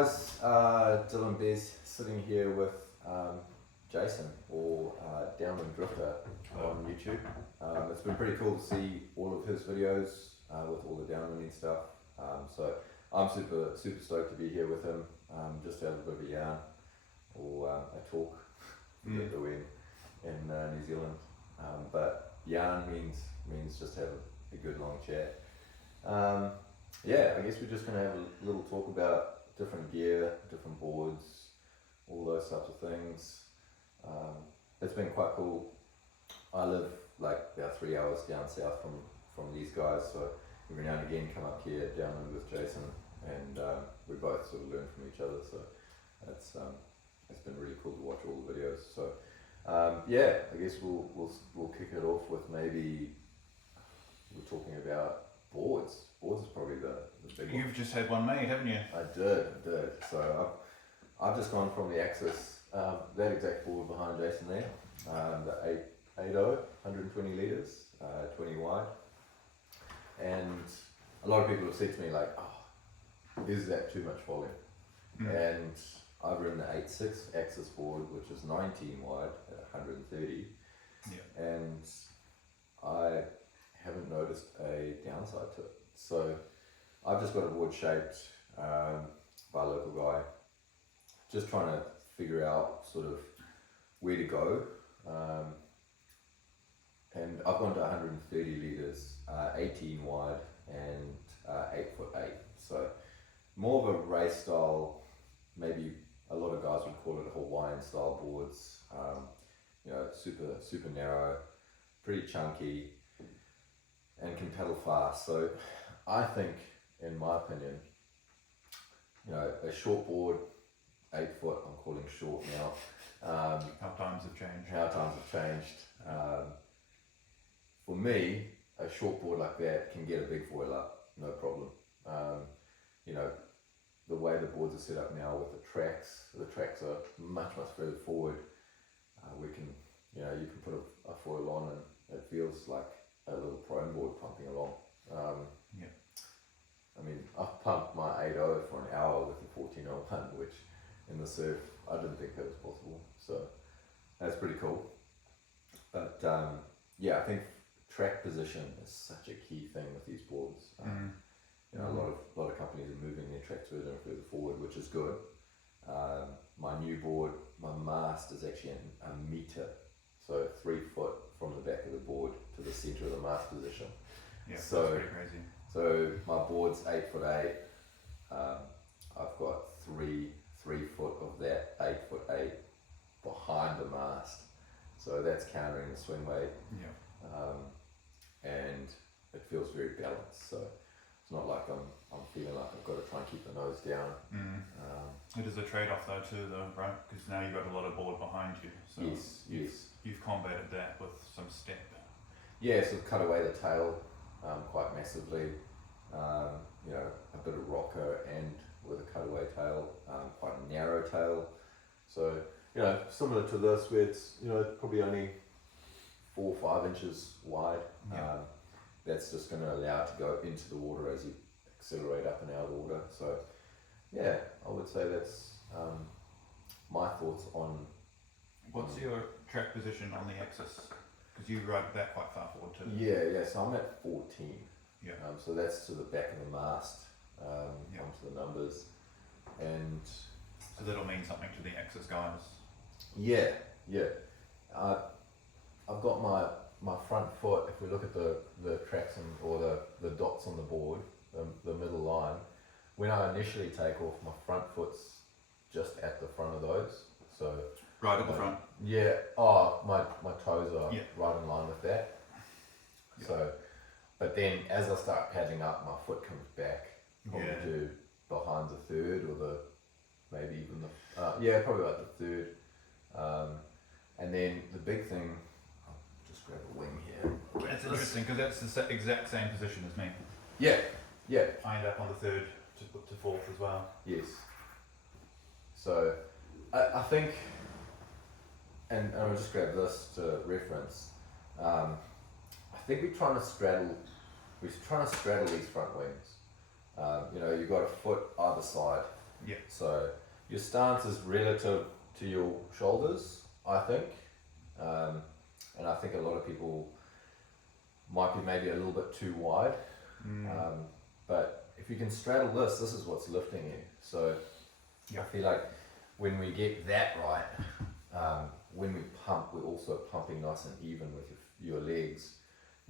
guys, Dylan Bez sitting here with Jason, or Downwinding Drifter on YouTube. It's been pretty cool to see all of his videos with all the downwinding stuff. So I'm super stoked to be here with him, just to have a bit of a yarn or a talk. Forget the word in New Zealand, but yarn means just have a good long chat. Yeah, I guess we're just going to have a little talk about different gear, different boards, all those types of things. It's been quite cool. I live like about 3 hours down south from these guys, so every now and again come up here down with Jason, and we both sort of learn from each other. So it's been really cool to watch all the videos. So yeah, I guess we'll kick it off with maybe we're talking about boards. Boards is probably the big one. You've just had one made, haven't you? I did. So I've just gone from the Axis, that exact board behind Jason there, the 880, 120 litres, 20 wide. And a lot of people have said to me like, oh, is that too much volume? And I've ridden the 8.6 Axis board, which is 19 wide at 130. Yeah. And I haven't noticed a downside to it. So I've just got a board shaped by a local guy, just trying to figure out sort of where to go. And I've gone to 130 litres, 18 wide and 8'8". So more of a race style, maybe a lot of guys would call it a Hawaiian style boards. You know, super narrow, pretty chunky, and can pedal fast. So I think, in my opinion, you know, a short board, 8 foot, I'm calling short now. How times have changed. For me, a short board like that can get a big foil up, no problem. You know, the way the boards are set up now with the tracks are much further forward. We can, you know, you can put a foil on and it feels like a little prone board pumping along. Yeah. I mean, I've pumped my 8.0 for an hour with a 14.01, which in the surf, I didn't think that was possible. So that's pretty cool. But yeah, I think track position is such a key thing with these boards. You know, a lot of companies are moving their tracks further and further forward, which is good. My new board, my mast is actually a meter, so 3 foot from the back of the board to the center of the mast position. Yeah, so, that's pretty crazy. So my board's 8'8". I've got 3 foot of that 8'8" behind the mast, so that's countering the swing weight. Yeah. And it feels very balanced. So it's not like I'm feeling like I've got to try and keep the nose down. It is a trade-off though too, right? Because now you've got a lot of board behind you. So yes. You've combated that with some step. Yeah, so cut away the tail quite massively. You know, a bit of rocker and with a cutaway tail, quite a narrow tail. So, you know, similar to this where it's, you know, probably only 4 or 5 inches wide. Yeah. That's just going to allow it to go into the water as you accelerate up and out of the water. So yeah, I would say that's my thoughts on. What's your track position on the Axis? Because you ride that quite far forward too. Yeah, so I'm at 14. Yeah. So that's to the back of the mast, onto the numbers. And so that'll mean something to the Axis guys. Yeah. I've got my front foot, if we look at the tracks or the dots on the board, the middle line, when I initially take off, my front foot's just at the front of those. So right at the front? Yeah, my toes are right in line with that. Yeah. So, but then as I start paddling up, my foot comes back probably to behind the third or maybe even probably about the third. And then the big thing, I'll just grab a wing here. That's interesting because that's the exact same position as me. Yeah. I end up on the third to fourth as well. Yes. So I think, and I'll just grab this to reference. I think we're trying to straddle these front wings. You know, you've got a foot either side, Yeah. So your stance is relative to your shoulders, I think. And I think a lot of people might be maybe a little bit too wide. But if you can straddle this is what's lifting you. So I feel like when we get that right, when we pump, we're also pumping nice and even with your legs.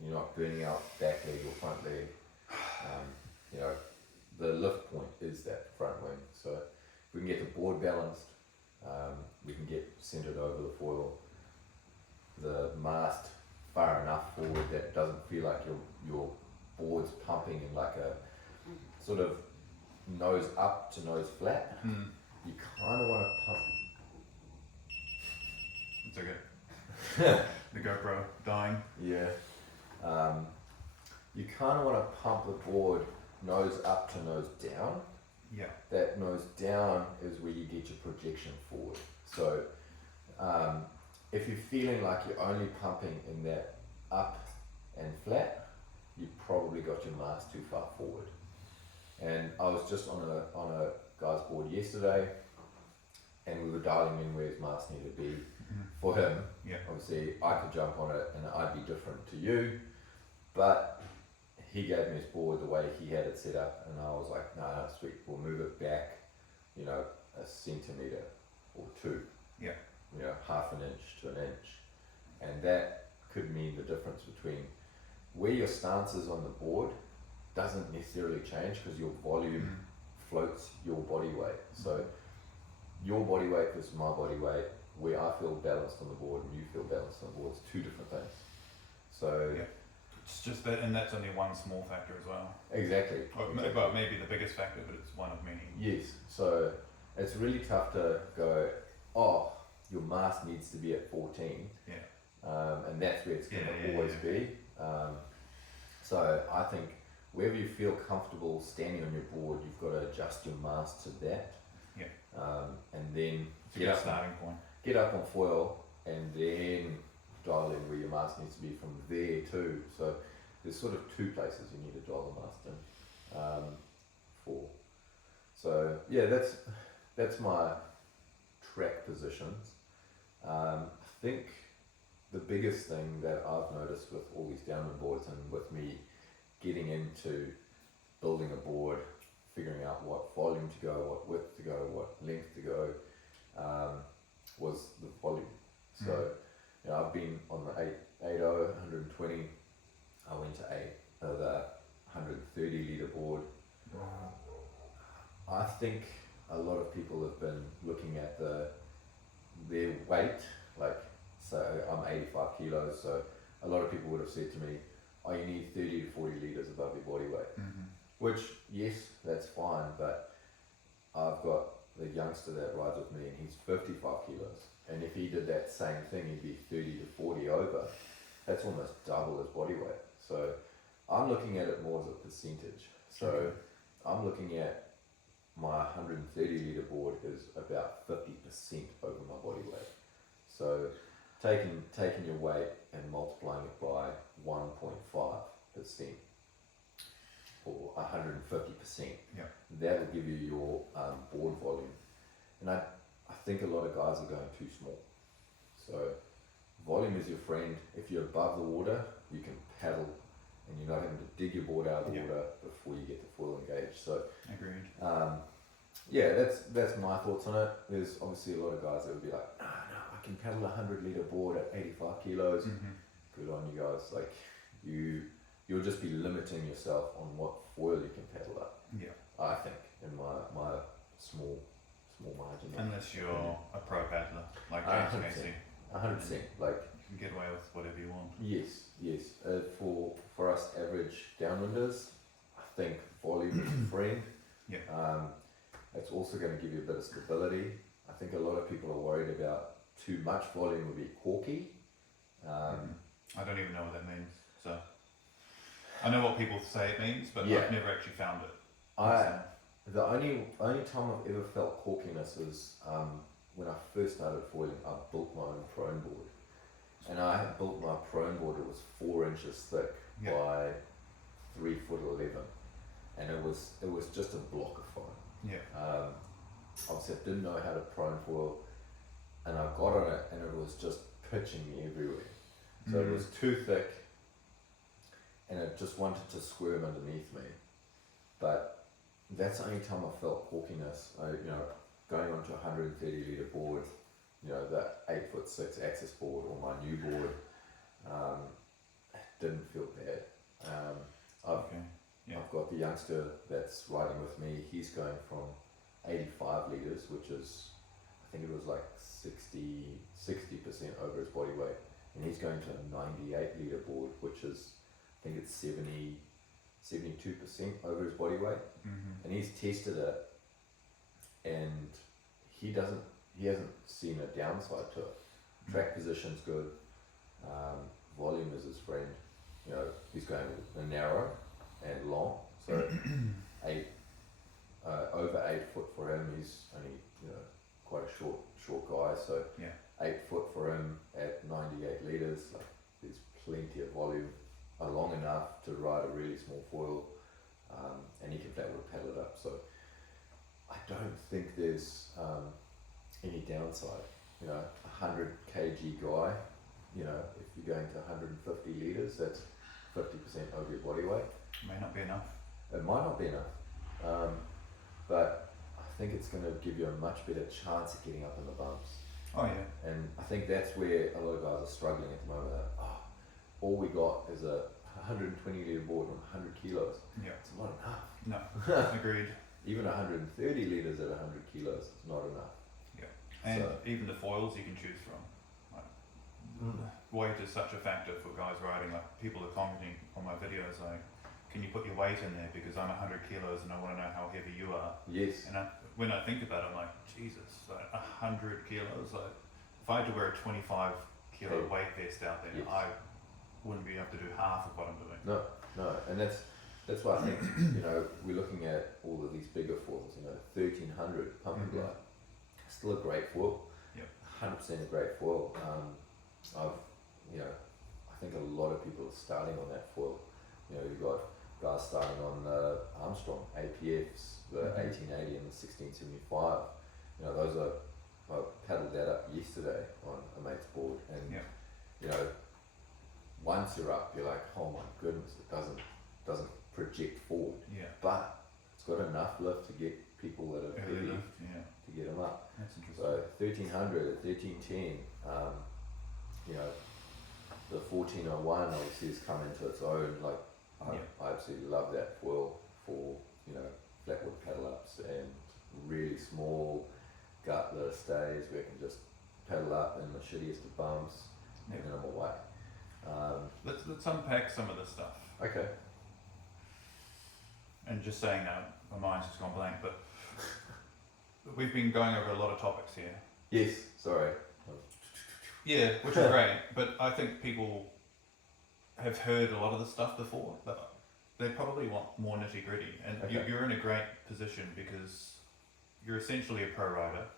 You're not burning out back leg or front leg. You know, the lift point is that front wing. So if we can get the board balanced, we can get centered over the foil, the mast far enough forward that it doesn't feel like your board's pumping in like a sort of nose up to nose flat. You kind of want to pump. It's okay. The GoPro dying. Yeah. You kind of want to pump the board nose up to nose down. Yeah. That nose down is where you get your projection forward. So if you're feeling like you're only pumping in that up and flat, you've probably got your mast too far forward. And I was just on a guy's board yesterday, and we were dialing in where his mast needed to be for him. Yeah. Obviously, I could jump on it, and I'd be different to you, but he gave me his board the way he had it set up, and I was like, no, sweet, we'll move it back, you know, a centimetre or two. Yeah. You know, half an inch to an inch. And that could mean the difference between where your stance is on the board doesn't necessarily change because your volume floats your body weight. So your body weight versus my body weight, where I feel balanced on the board and you feel balanced on the board, is two different things. So it's just that, and that's only one small factor as well. Exactly. But maybe the biggest factor, but it's one of many. Yes. So it's really tough to go, oh, your mast needs to be at 14. Yeah. And that's where it's going to always be. So I think wherever you feel comfortable standing on your board, you've got to adjust your mast to that. Yeah. And then it's a good starting point. Get up on foil and then dial in where your mast needs to be from there too. So there's sort of two places you need to dial the mast in for. So yeah, that's my track positions. I think the biggest thing that I've noticed with all these downwind boards and with me getting into building a board, figuring out what volume to go, what width to go, what length to go, was the volume. So you know, I've been on the 80, 120. I went to the 130 litre board. I think a lot of people have been looking at their weight, like, so I'm 85 kilos, so a lot of people would have said to me, oh, you need 30 to 40 litres above your body weight. Which, yes, that's fine, but I've got the youngster that rides with me and he's 55 kilos. And if he did that same thing, he'd be 30 to 40 over. That's almost double his body weight. So I'm looking at it more as a percentage. So I'm looking at my 130 litre board is about 50% over my body weight. So taking your weight and multiplying it by 1.5% or 150%. Yeah. That will give you your board volume. And I think a lot of guys are going too small. So volume is your friend. If you're above the water, you can paddle and you're not having to dig your board out of the water before you get the foil engaged. So agreed. Yeah, that's my thoughts on it. There's obviously a lot of guys that would be like, no, I can paddle a 100 litre board at 85 kilos. Good on you guys. Like you'll just be limiting yourself on what foil you can paddle up. Yeah. I think in my small margin. Unless you're a pro paddler like James Casey. 100%. Like you can get away with whatever you want. Yes. For us average downwinders, I think volume is a friend. Yeah. It's also going to give you a bit of stability. I think a lot of people are worried about too much volume will be corky. I don't even know what that means. So I know what people say it means, but I've never actually found it. The only time I've ever felt corkiness was when I first started foiling. I built my own prone board, and I had built my prone board. It was 4 inches thick by 3 foot 11, and it was just a block of foam. Yeah. that didn't know how to prone foil, and I got on it and it was just pitching me everywhere. So it was too thick and it just wanted to squirm underneath me. But that's the only time I felt hawkiness. Going onto a 130 litre board, the 8'6" axis board or my new board, it didn't feel bad. I've got the youngster that's riding with me. He's going from 85 litres, which is, I think it was like 60% over his body weight, and he's going to a 98 litre board, which is, I think it's 72% over his body weight, and he's tested it, and he hasn't seen a downside to it. Track position's good, volume is his friend. He's going narrow and long, so over 8 foot for him. He's only quite a short guy, so 8 foot for him at 98 litres. Like, there's plenty of volume, long enough to ride a really small foil, and he can flatwood paddle it up. So I don't think there's any downside. 100 kg guy, if you're going to 150 litres, that's 50% over your body weight. May not be enough. It might not be enough, but I think it's going to give you a much better chance of getting up in the bumps. Oh yeah. And I think that's where a lot of guys are struggling at the moment. All we got is a 120 litre board on 100 kilos. Yeah. It's not enough. No, agreed. Even 130 litres at 100 kilos is not enough. Yeah. And even the foils you can choose from. Weight is such a factor for guys riding. Like, people are commenting on my videos like, can you put your weight in there, because I'm 100 kilos and I want to know how heavy you are. Yes. And when I think about it, I'm like, Jesus, like 100 kilos. Like, if I had to wear a 25 kilo weight vest out there, I wouldn't be able to do half of what I'm doing. No, and that's why I think we're looking at all of these bigger foils. 1300 pump and glide, still a great foil. 100% a great foil. I think a lot of people are starting on that foil. You've got guys starting on Armstrong APFs, the 1880 and the 1675. Those I paddled that up yesterday on a mate's board, and once you're up, you're like, oh my goodness, it doesn't project forward. But it's got enough lift to get people that are heavy to get them up. That's interesting. So 1300 at 1310, the 1401 obviously has come into its own. Like, I absolutely love that foil for flatwood paddle ups and really small gutless stays where you can just paddle up in the shittiest of bumps and then I'm away. Let's unpack some of this stuff. Okay. And just saying that, my mind's just gone blank, but we've been going over a lot of topics here. Yes, sorry. Yeah, which is great, but I think people have heard a lot of the stuff before, but they probably want more nitty gritty. And you're in a great position because you're essentially a pro rider,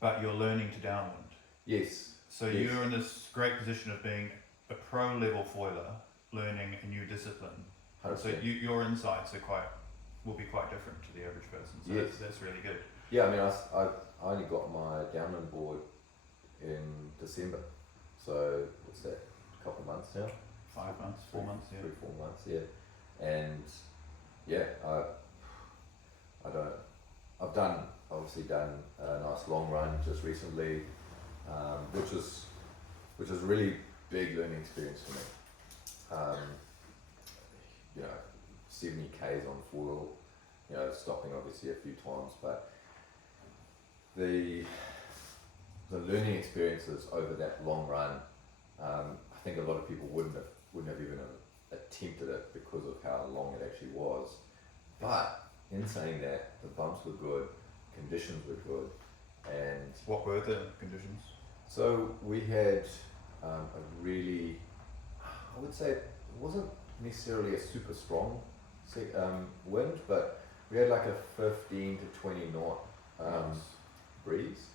but you're learning to downwind. Yes. So you're in this great position of being a pro level foiler, learning a new discipline. 100%. So your insights will be quite different to the average person. So that's really good. Yeah, I mean, I only got my downwind board in December, so what's that? A couple of months now. 5 months, 4 months, 3-4 months, and I've obviously done a nice long run just recently, which was a really big learning experience for me. 70 k's on foil, stopping obviously a few times, but the learning experiences over that long run, I think a lot of people wouldn't have even attempted it because of how long it actually was. But in saying that, the bumps were good, conditions were good, and what were the conditions? So we had a really, I would say it wasn't necessarily a super strong wind, but we had like a 15 to 20 knot breeze.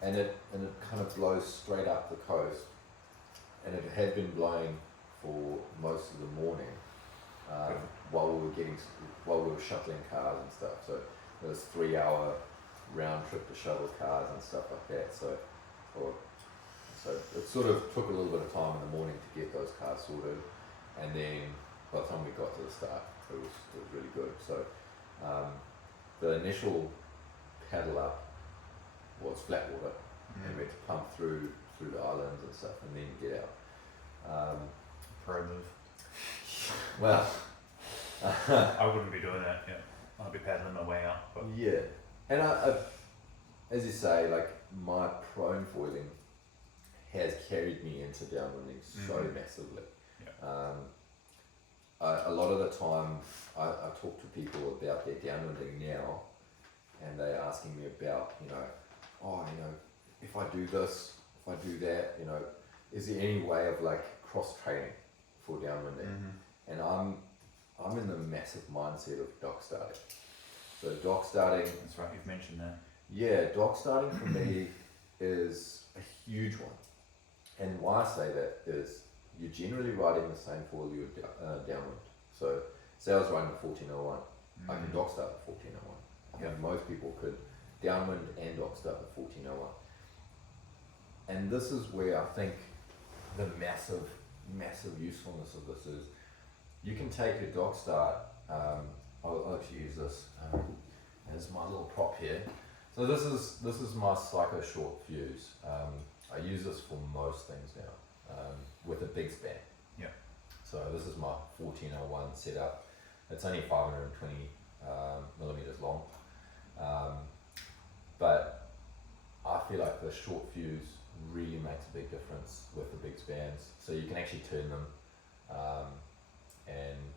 And it kind of blows straight up the coast, and it had been blowing for most of the morning while we were shuttling cars and stuff. So it was 3 hour round trip to shuttle cars and stuff like that. So it sort of took a little bit of time in the morning to get those cars sorted, and then by the time we got to the start, it was really good. So the initial paddle up was flat water, and we had to pump through the islands and stuff, and then get out. Pro move. Well, I wouldn't be doing that. Yeah, I'd be paddling my way out. But yeah, and I, as you say, like my prone foiling has carried me into downwinding so massively. Yeah. A lot of the time, I talk to people about their downwinding now, and they're asking me about, if I do this, if I do that, is there any way of like cross training for downwinding? And I'm in the massive mindset of dock starting. So dock starting. That's right. You've mentioned that. Yeah, dock starting for me is a huge one. And why I say that is you're generally riding the same foil you're downwind. So say I was riding the 1401, I can dock start the 1401. I think most people could downwind and dock start the 1401. And this is where I think the massive usefulness of this is you can take a dock start, I'll actually use this as my little prop here. So this is my Psycho short fuse. I use this for most things now, with a big span. Yeah. So this is my 1401 setup. It's only 520 millimeters long, but I feel like the short fuse really makes a big difference with the big spans. So you can actually turn them and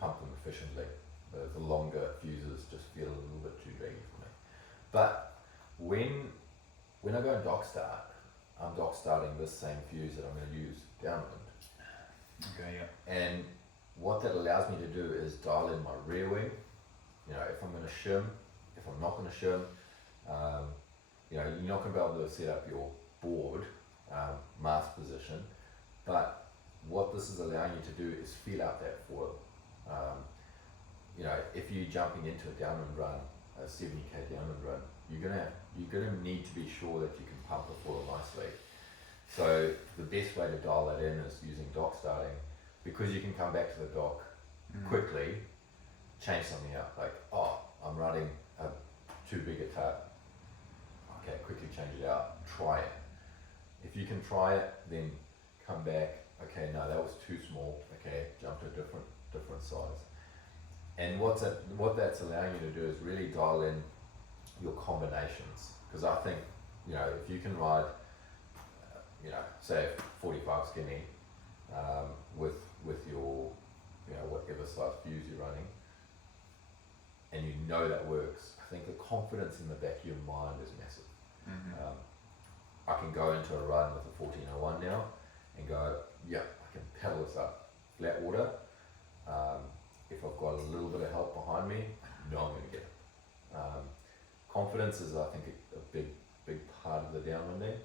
pump them efficiently. The longer fuses just feel a little bit too draggy for me. But when I go and dock start, I'm dock starting this same fuse that I'm going to use downwind. Okay, yeah. And what that allows me to do is dial in my rear wing. If I'm going to shim, if I'm not going to shim, you're not going to be able to set up your board mast position. But what this is allowing you to do is feel out that foil. If you're jumping into a downwind run, a 70k downwind run, you're gonna need to be sure that you can pump the foil nicely. So the best way to dial that in is using dock starting, because you can come back to the dock quickly, change something out. Like, I'm running too big a tub. Okay, quickly change it out. Try it. If you can try it, then come back. Okay, no, that was too small. Okay, jump to a different size. And what that's allowing you to do is really dial in your combinations. Because I think, if you can ride, say 45 skinny, with your, whatever size fuse you're running, and that works, I think the confidence in the back of your mind is massive. I can go into a run with a 1401 now and go, I can paddle this up flat water. If I've got a little bit of help behind me, I know I'm going to get it. Confidence is, I think, a big part of the downwinding.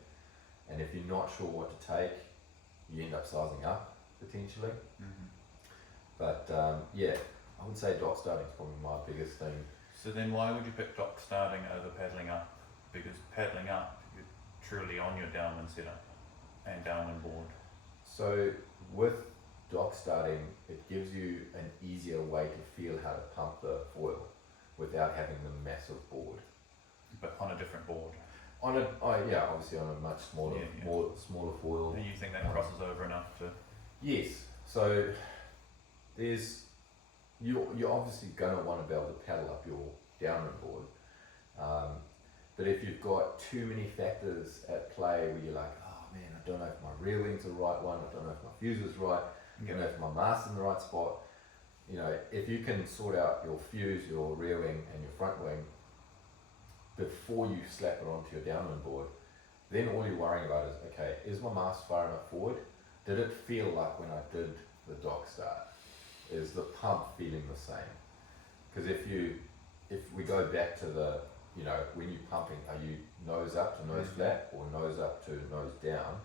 And if you're not sure what to take, you end up sizing up potentially. But I would say dock starting is probably my biggest thing. So then why would you pick dock starting over paddling up? Because paddling up, you're truly on your downwind setup and downwind board. So with dock starting, it gives you an easier way to feel how to pump the foil without having the massive board. But on a different board. Obviously on a much smaller, smaller foil. Do you think that crosses over enough to? Yes. So you're obviously going to want to be able to paddle up your downwind board. But if you've got too many factors at play where you're like, oh man, I don't know if my rear wing's the right one, I don't know if my fuse is right, I don't know if my mast's in the right spot. If you can sort out your fuse, your rear wing and your front wing before you slap it onto your downwind board, then all you're worrying about is, okay, is my mast far enough forward? Did it feel like when I did the dock start? Is the pump feeling the same? Because if we go back to the, when you're pumping, are you nose up to nose flat or nose up to nose down?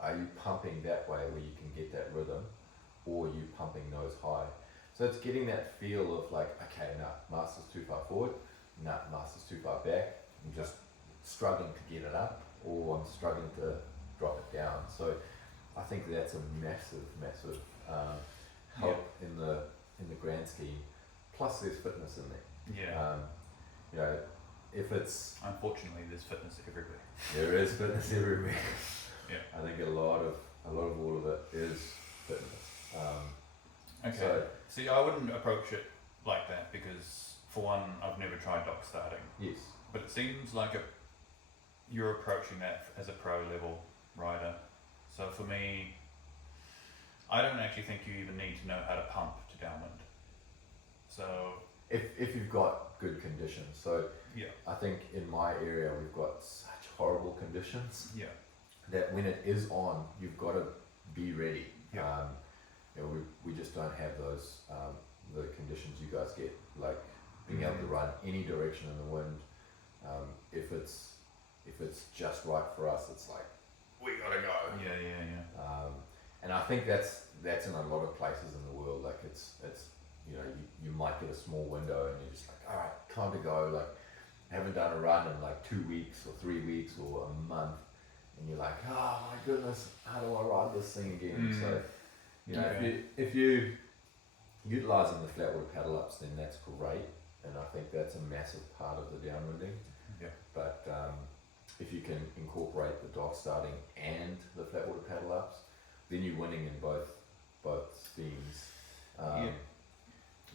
Are you pumping that way where you can get that rhythm, or are you pumping nose high? So it's getting that feel of like, okay, no, master's too far forward, nah, Mast is too far back, I'm just struggling to get it up, or I'm struggling to drop it down. So I think that's a massive help in the grand scheme. Plus there's fitness in there. Yeah. You know, if it's Unfortunately, there's fitness everywhere. there is fitness everywhere. Yeah. I think a lot of all of it is fitness. Okay. So See, I wouldn't approach it like that because, for one, I've never tried dock starting. yes, But it seems like you're approaching that as a pro level rider. So for me, I don't actually think you even need to know how to pump to downwind. So if you've got good conditions. So yeah, I think in my area we've got such horrible conditions yeah, that when it is on, you've got to be ready. Yeah. You know, we just don't have those the conditions you guys get, like being able to run any direction in the wind. If it's just right for us, it's like we gotta go. yeah. And I think that's in a lot of places in the world. Like it's you know, you might get a small window and you're just like, all right, time to go. Like haven't done a run in like 2 weeks or 3 weeks or a month, and you're like, oh my goodness, how do I ride this thing again? So you know, if you utilising the flat water paddle ups, then that's great, and I think that's a massive part of the downwinding. Yeah. But if you can incorporate the dock starting and the flat water paddle ups, then you're winning in both schemes. Yeah.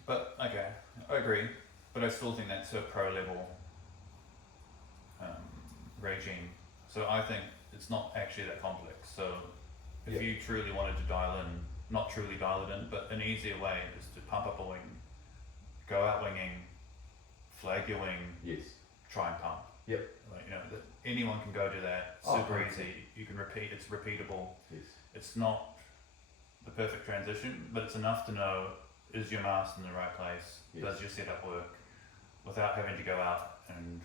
But okay, I agree. But I still think that's a pro level regime. So I think it's not actually that complex. So if you truly wanted to dial in, not truly dial it in, but an easier way is to pump up a wing, go out winging, flag your wing, Yes. try and pump. Yep. Like, you know, that anyone can go do that. Oh, Super 100%. easy. You can repeat. It's repeatable. Yes. It's not the perfect transition, but it's enough to know, is your mast in the right place? Yes. Does your setup work? Without having to go out and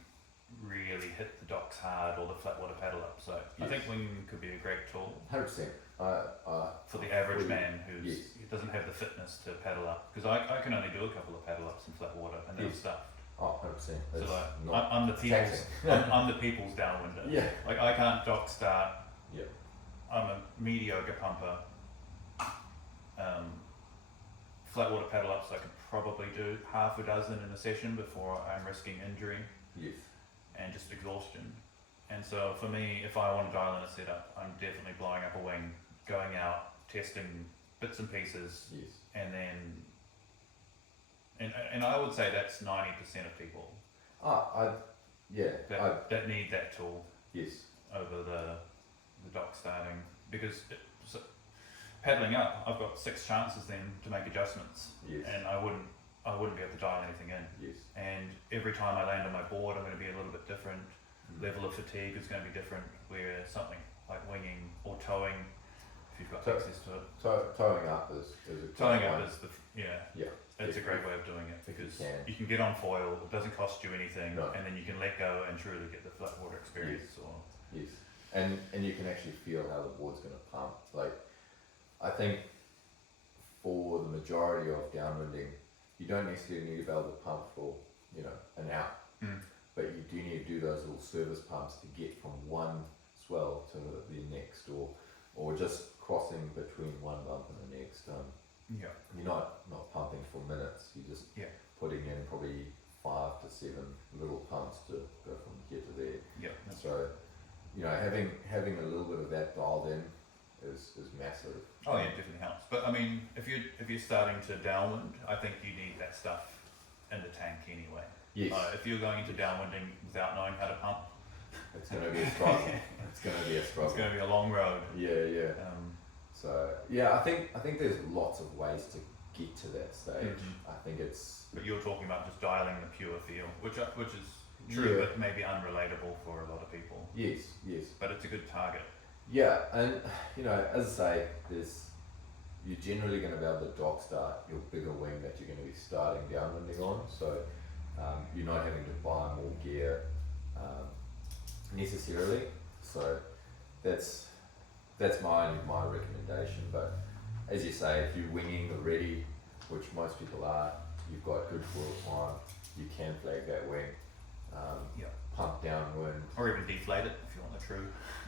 really hit the docks hard or the flat water paddle up. So I think winging could be a great tool 100%. for the average fully- man who doesn't have the fitness to paddle up. Because I can only do a couple of paddle ups in flat water and then Yes. stuff. Oh, 100%. So It's like, not I'm the people's taxing. I'm the people's downwinder. Yeah. Like I can't dock start. Yep. I'm a mediocre pumper. Flat water paddle ups I could probably do half a dozen in a session before I'm risking injury Yes. and just exhaustion. And so for me, if I want to dial in a setup, I'm definitely blowing up a wing, going out, testing bits and pieces, Yes. and then and I would say that's 90% of people that need that tool Yes. over the dock starting, because paddling up, I've got 6 chances then to make adjustments, Yes. and I wouldn't be able to dial anything in. Yes. And every time I land on my board, I'm going to be a little bit different. Level of fatigue is going to be different. Where something like winging or towing, if you've got access to it, Towing up is a towing great up one. is Yeah. it's a great way of doing it, because can. you can get on foil. It doesn't cost you anything, No. and then you can let go and truly get the flat water experience. Or Yes. And you can actually feel how the board's going to pump. Like, I think for the majority of downwinding, you don't necessarily need to be able to pump for, you know, an hour. But you do need to do those little service pumps to get from one swell to the next, or just crossing between one bump and the next. yeah, You're not pumping for minutes. You're just putting in probably 5 to 7 little pumps to go from here to there. yeah, that's So, you know, having a little bit of that dialed in is massive. Oh yeah, it definitely helps. But I mean, if you're starting to downwind, I think you need that stuff in the tank anyway. Yes. If you're going into downwinding without knowing how to pump, It's going to be a struggle. It's going to be a struggle. it's going to be a long road. Yeah. So yeah, I think there's lots of ways to get to that stage. I think it's. But you're talking about just dialing the pure feel, which is true, but maybe unrelatable for a lot of people. Yes. But it's a good target. Yeah, and you know, as I say, you're generally going to be able to dock start your bigger wing that you're going to be starting downwinding on. So you're not having to buy more gear necessarily. So that's my recommendation. But as you say, if you're winging already, which most people are, you've got good foil time, you can flag that wing.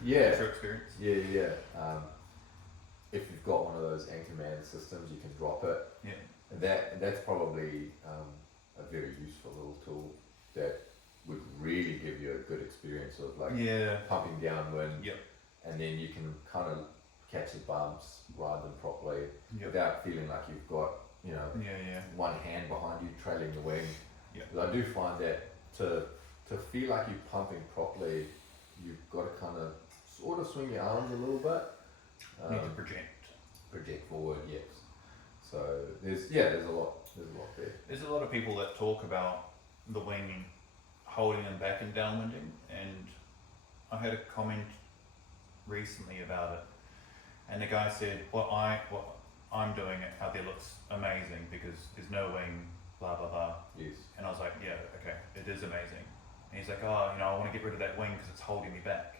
Yeah. What's your experience? Yeah. If you've got one of those Anchorman systems, you can drop it. Yeah. And that's probably a very useful little tool that would really give you a good experience of like pumping downwind. Yep. And then you can kind of catch the bumps, ride them properly Yep. without feeling like you've got, you know, one hand behind you trailing the wing. Yep. But I do find that to feel like you're pumping properly, you've got to kind of sort of swing your arms a little bit. Need to project forward, yes. So there's a lot there. There's a lot of people that talk about the wing holding them back in downwinding, and I had a comment recently about it, and the guy said, what I'm doing out there looks amazing because there's no wing, blah blah blah. Yes. And I was like, yeah, okay, it is amazing. And he's like, oh, you know, I want to get rid of that wing because it's holding me back.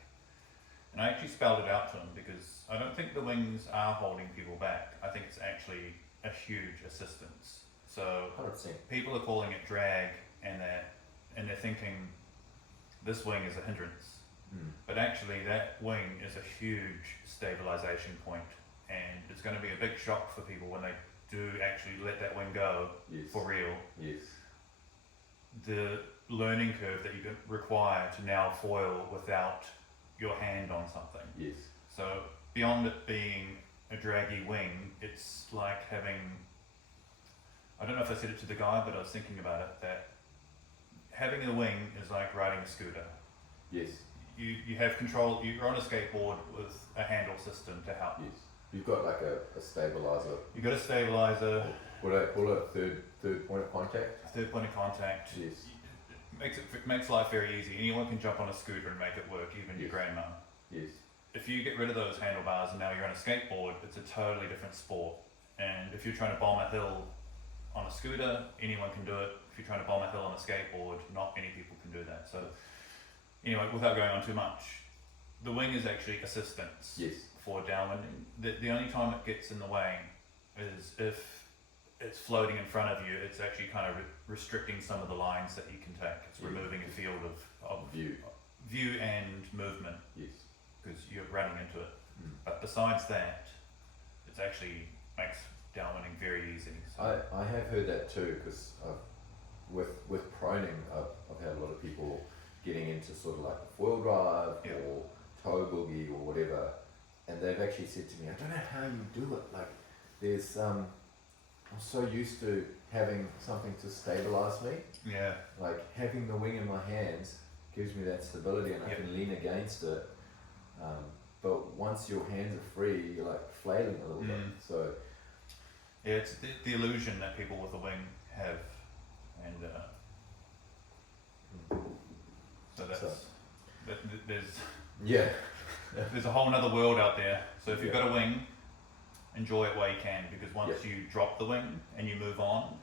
And I actually spelled it out to him because I don't think the wings are holding people back. I think it's actually a huge assistance. So 100%. people are calling it drag, and they're thinking this wing is a hindrance. But actually that wing is a huge stabilization point, and it's going to be a big shock for people when they do actually let that wing go for real. Yes. The learning curve that you require to now foil without your hand on something. Yes. So beyond it being a draggy wing, it's like having, I don't know if I said it to the guy, but I was thinking about it, that having a wing is like riding a scooter. Yes. You have control, you're on a skateboard with a handle system to help. Yes. You've got like a stabilizer. You've got a stabilizer. What do I call it? Third point of contact? Third point of contact. Yes. It makes life very easy. Anyone can jump on a scooter and make it work, even your grandma. Yes. If you get rid of those handlebars and now you're on a skateboard, it's a totally different sport. And if you're trying to bomb a hill on a scooter, anyone can do it. If you're trying to bomb a hill on a skateboard, not many people can do that. So anyway, without going on too much, the wing is actually assistance for downwinding. The only time it gets in the way is if it's floating in front of you, it's actually kind of restricting some of the lines that you can take. It's removing a field of view and movement. Yes. Because you're running into it. But besides that, it actually makes downwinding very easy. So. I have heard that too, because with proning, I've had a lot of people getting into sort of like a foil drive or toe boogie or whatever, and they've actually said to me, I don't know how you do it. Like, there's I'm so used to having something to stabilize me. Yeah. Like having the wing in my hands gives me that stability, and I can lean against it. But once your hands are free, you're like flailing a little bit. So yeah, it's the illusion that people with a wing have, and there's a whole other world out there. So if you've got a wing, enjoy it while you can, because once you drop the wing and you move on,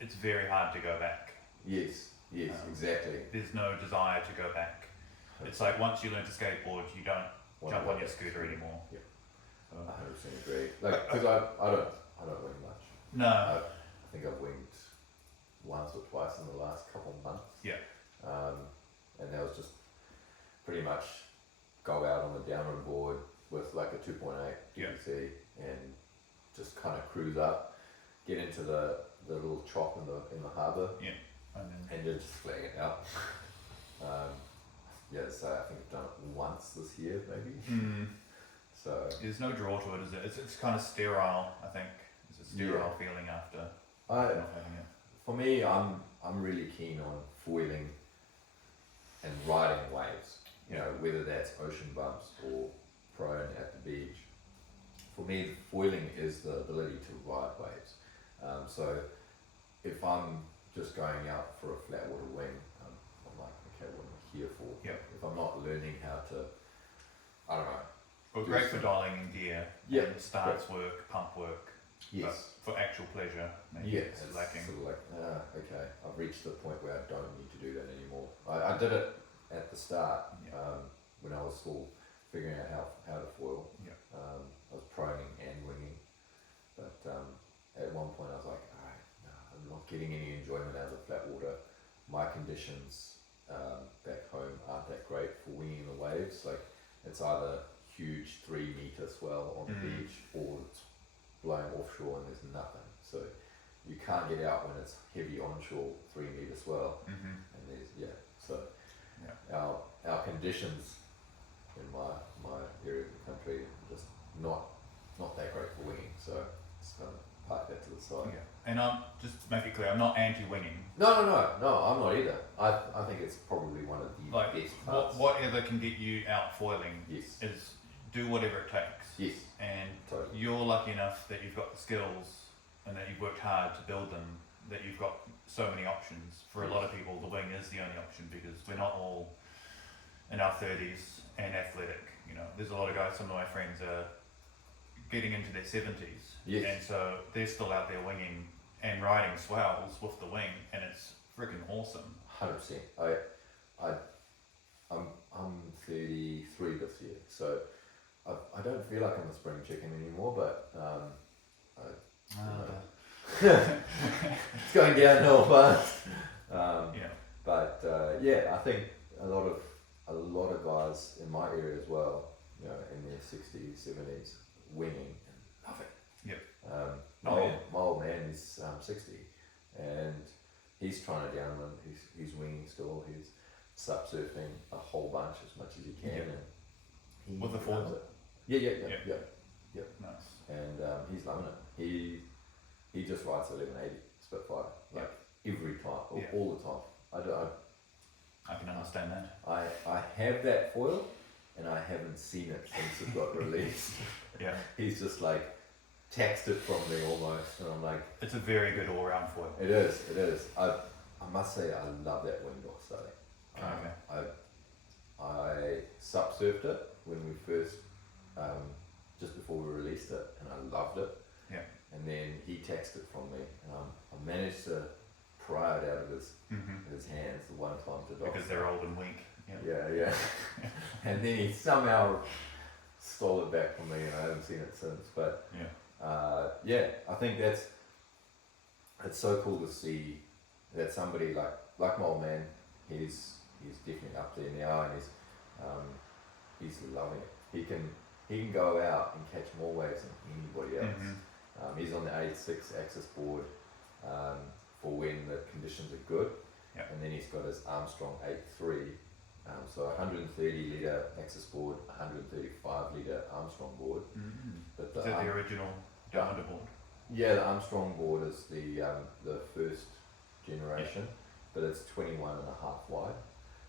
it's very hard to go back. Yes, exactly. There's no desire to go back. It's like once you learn to skateboard, you don't jump on your scooter anymore. Yeah, 100% agree. Like, because I don't wing much. No. I think I've winged once or twice in the last couple of months. Yeah. And that was just pretty much go out on the downwind board with like a 2.8 DPC and just kind of cruise up, get into the little chop in the harbour. Yeah. And then just flag it out. So I think I've done it once this year, maybe. So there's no draw to it, is it? It's kind of sterile, I think. It's a sterile feeling after not having it. For me, I'm really keen on foiling and riding waves. You know, whether that's ocean bumps or prone at the beach. For me, foiling is the ability to ride waves. So if I'm just going out for a flat water wing, I'm like, okay, what am I here for? If I'm not learning how to, I don't know. Well, great for dialing in gear. And stance work, pump work. Yes. But for actual pleasure, maybe it's lacking. Sort of like, okay, I've reached the point where I don't need to do that anymore. I did it at the start when I was still figuring out how to foil. I was proning and winging, but at one point I was like, alright, no, I'm not getting any enjoyment out of the flat water. My conditions back home aren't that great for winging the waves. Like it's either huge 3 meter swell on the beach, or it's blowing offshore and there's nothing. So you can't get out when it's heavy onshore 3 meter swell, and there's so our conditions in my area of the country are just not that great for winging. So just gonna park that to the side. Yeah. And I'm just to make it clear, I'm not anti-winging. No, I'm not either. I think it's probably one of the best parts. Whatever can get you out foiling is do whatever it takes. Yes. And Totally. you're lucky enough that you've got the skills and that you've worked hard to build them, that you've got so many options. For a lot of people, the wing is the only option because we're not all in our 30s and athletic. You know, there's a lot of guys, some of my friends are getting into their 70s. Yes. And so they're still out there winging and riding swells with the wing, and it's freaking awesome. 100%. I'm 33 this year, so I don't feel like I'm a spring chicken anymore, but it's going downhill fast. But I think a lot of guys in my area as well, you know, in their 60s, 70s, winging and love it. Yep. My old man is 60, and he's trying to downwind. He's winging still. He's sup surfing a whole bunch as much as he can, and he with the foils. Yeah. Nice. And he's loving it. He just rides 1180 Spitfire every time, all the time. I can understand that. I have that foil, and I haven't seen it since it got released. Yeah. He's just like texted from me almost, and I'm like, it's a very good all-round foil. It is. I must say I love that wing box though. Okay. I sup surfed it when we first, just before we released it, and I loved it. Yeah. And then he texted from me, and I managed to pry it out of his hands the one time to dock. Because they're old and weak. Yeah. And then he somehow stole it back from me, and I haven't seen it since. But I think it's so cool to see that somebody like my old man, he's definitely up there now, and he's loving it. He can go out and catch more waves than anybody else. He's on the 86 axis board for when the conditions are good, and then he's got his Armstrong 8.3. So 130 litre axis board, 135 litre Armstrong board. But Is that the original Downwinding board? Yeah, the Armstrong board is the first generation, but it's 21 and a half wide.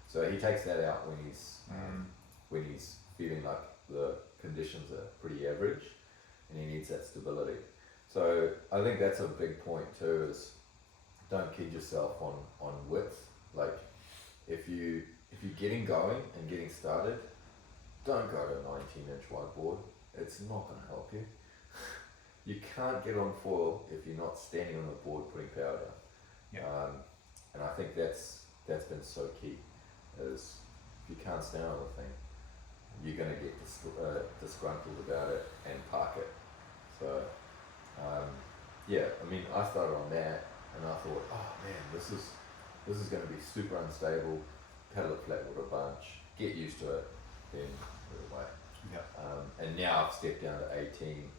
So he takes that out when he's feeling like the conditions are pretty average, and he needs that stability. So I think that's a big point too, is don't kid yourself on width. Like if you're getting going and getting started, don't go to a 19-inch wide board. It's not going to help you. You can't get on foil if you're not standing on the board putting power down. And I think that's been so key, is if you can't stand on the thing, you're going to get disgruntled about it and park it. So I mean, I started on that, and I thought, oh man, this is going to be super unstable. Paddle it flat with a bunch, get used to it, then put it away. And now I've stepped down to 18,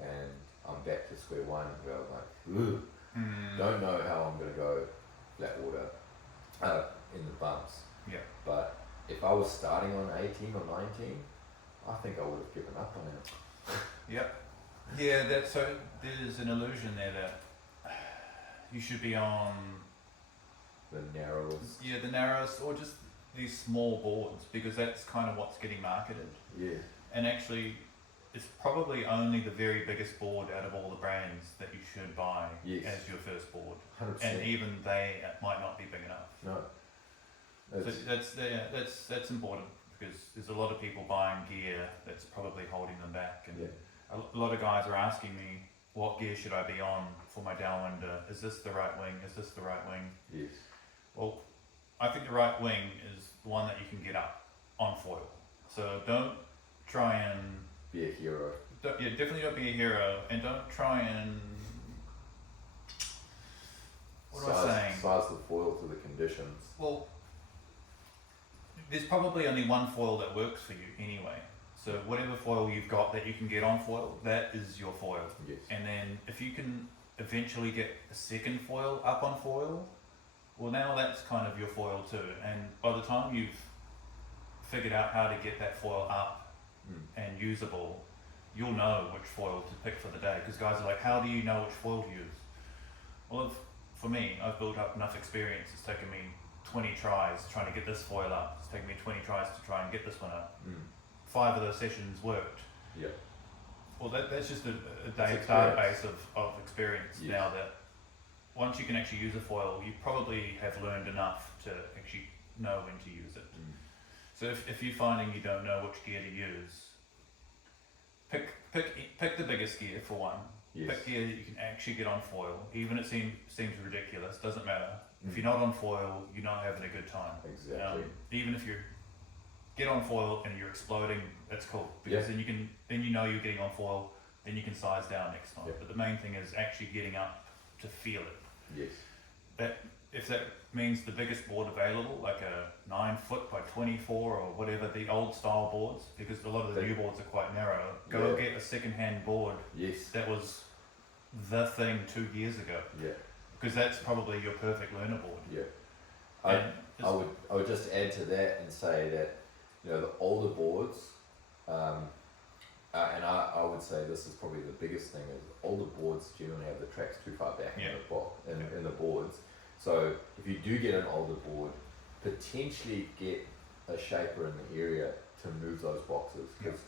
and I'm back to square one, where I'm like, don't know how I'm going to go flat water in the bumps. But if I was starting on 18 or 19, I think I would have given up on it. Yeah, so there's an illusion there that you should be on The narrowest. the narrowest, or just these small boards, because that's kind of what's getting marketed. Yeah. And actually, it's probably only the very biggest board out of all the brands that you should buy as your first board. 100%. And even they might not be big enough. No. So that's important, because there's a lot of people buying gear that's probably holding them back, and a lot of guys are asking me, what gear should I be on for my downwinder? Is this the right wing? Is this the right wing? Yes. Well, I think the right wing is the one that you can get up on foil. So don't try and be a hero. Definitely don't be a hero, and don't try and what am I saying? Size the foil to the conditions. Well, there's probably only one foil that works for you anyway. So whatever foil you've got that you can get on foil, that is your foil. Yes. And then if you can eventually get a second foil up on foil, well now that's kind of your foil too. And by the time you've figured out how to get that foil up and usable, you'll know which foil to pick for the day. Because guys are like, how do you know which foil to use? Well, for me, I've built up enough experience. It's taken me 20 tries trying to get this foil up. It's taken me 20 tries to try and get this one up. 5 of those sessions worked. Yeah. Well, that's just a database of experience now that once you can actually use a foil, you probably have learned enough to actually know when to use it. So if you're finding you don't know which gear to use, pick the biggest gear for one. Yes. Pick gear that you can actually get on foil, even if it seems ridiculous, doesn't matter. If you're not on foil, you're not having a good time. Exactly. Even if you get on foil and you're exploding, that's cool, because then you know you're getting on foil, then you can size down next time. But the main thing is actually getting up to feel it. Yes. That if that means the biggest board available, like a 9 foot by 24 or whatever, the old style boards, because a lot of the new boards are quite narrow. Go get a second-hand board. Yes. That was the thing 2 years ago. Yeah. Because that's probably your perfect learner board. Yeah. I would just add to that and say that, you know, the older boards, and I would say this is probably the biggest thing, is older boards generally have the tracks too far back in the boards. So if you do get an older board, potentially get a shaper in the area to move those boxes, because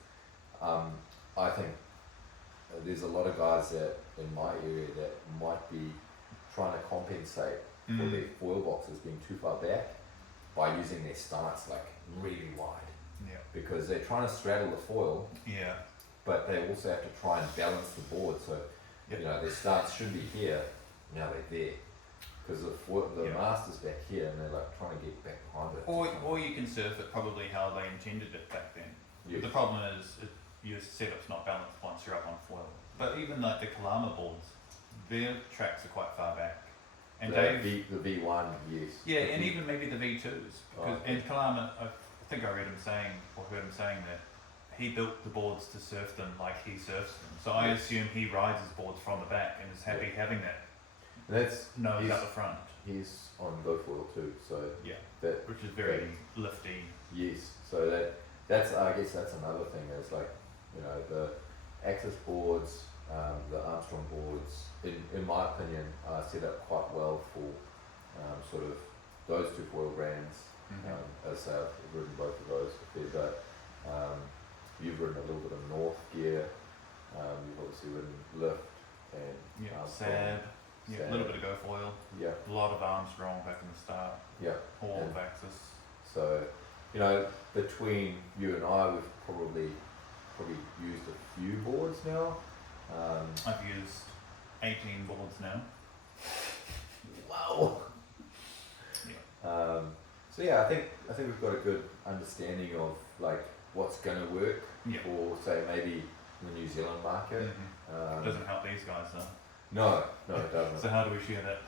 I think there's a lot of guys that in my area that might be trying to compensate for their foil boxes being too far back by using their stance like really wide. Because they're trying to straddle the foil, but they also have to try and balance the board. So you know, their stance should be here, now they're there. Because the Mast is back here and they're like trying to get back behind it. Or you can surf it probably how they intended it back then. Yes. The problem is your setup's not balanced once you're up on foil. But even like the Kalama boards, their tracks are quite far back. And the V1, yes. Yeah, and even maybe the V2s. And Kalama, I think I read him saying, or heard him saying that he built the boards to surf them like he surfs them. So I assume he rides his boards from the back and is happy having that. That's nose up the front. He's on GoFoil too, so which is very lifty. Yes, so that's I guess that's another thing. Is like, you know, the Axis boards, the Armstrong boards, in my opinion, are set up quite well for sort of those two foil brands. As I've ridden both of those a fair bit. You've ridden a little bit of North gear. You've obviously ridden Lift and Sab. A little bit of GoFoil. A lot of Armstrong back in the start. All of Axis. So, you know, between you and I, we've probably used a few boards now. I've used 18 boards now. Wow. So yeah, I think we've got a good understanding of like what's going to work for, say, maybe the New Zealand market. It doesn't help these guys though. No, it doesn't. So how do we share that?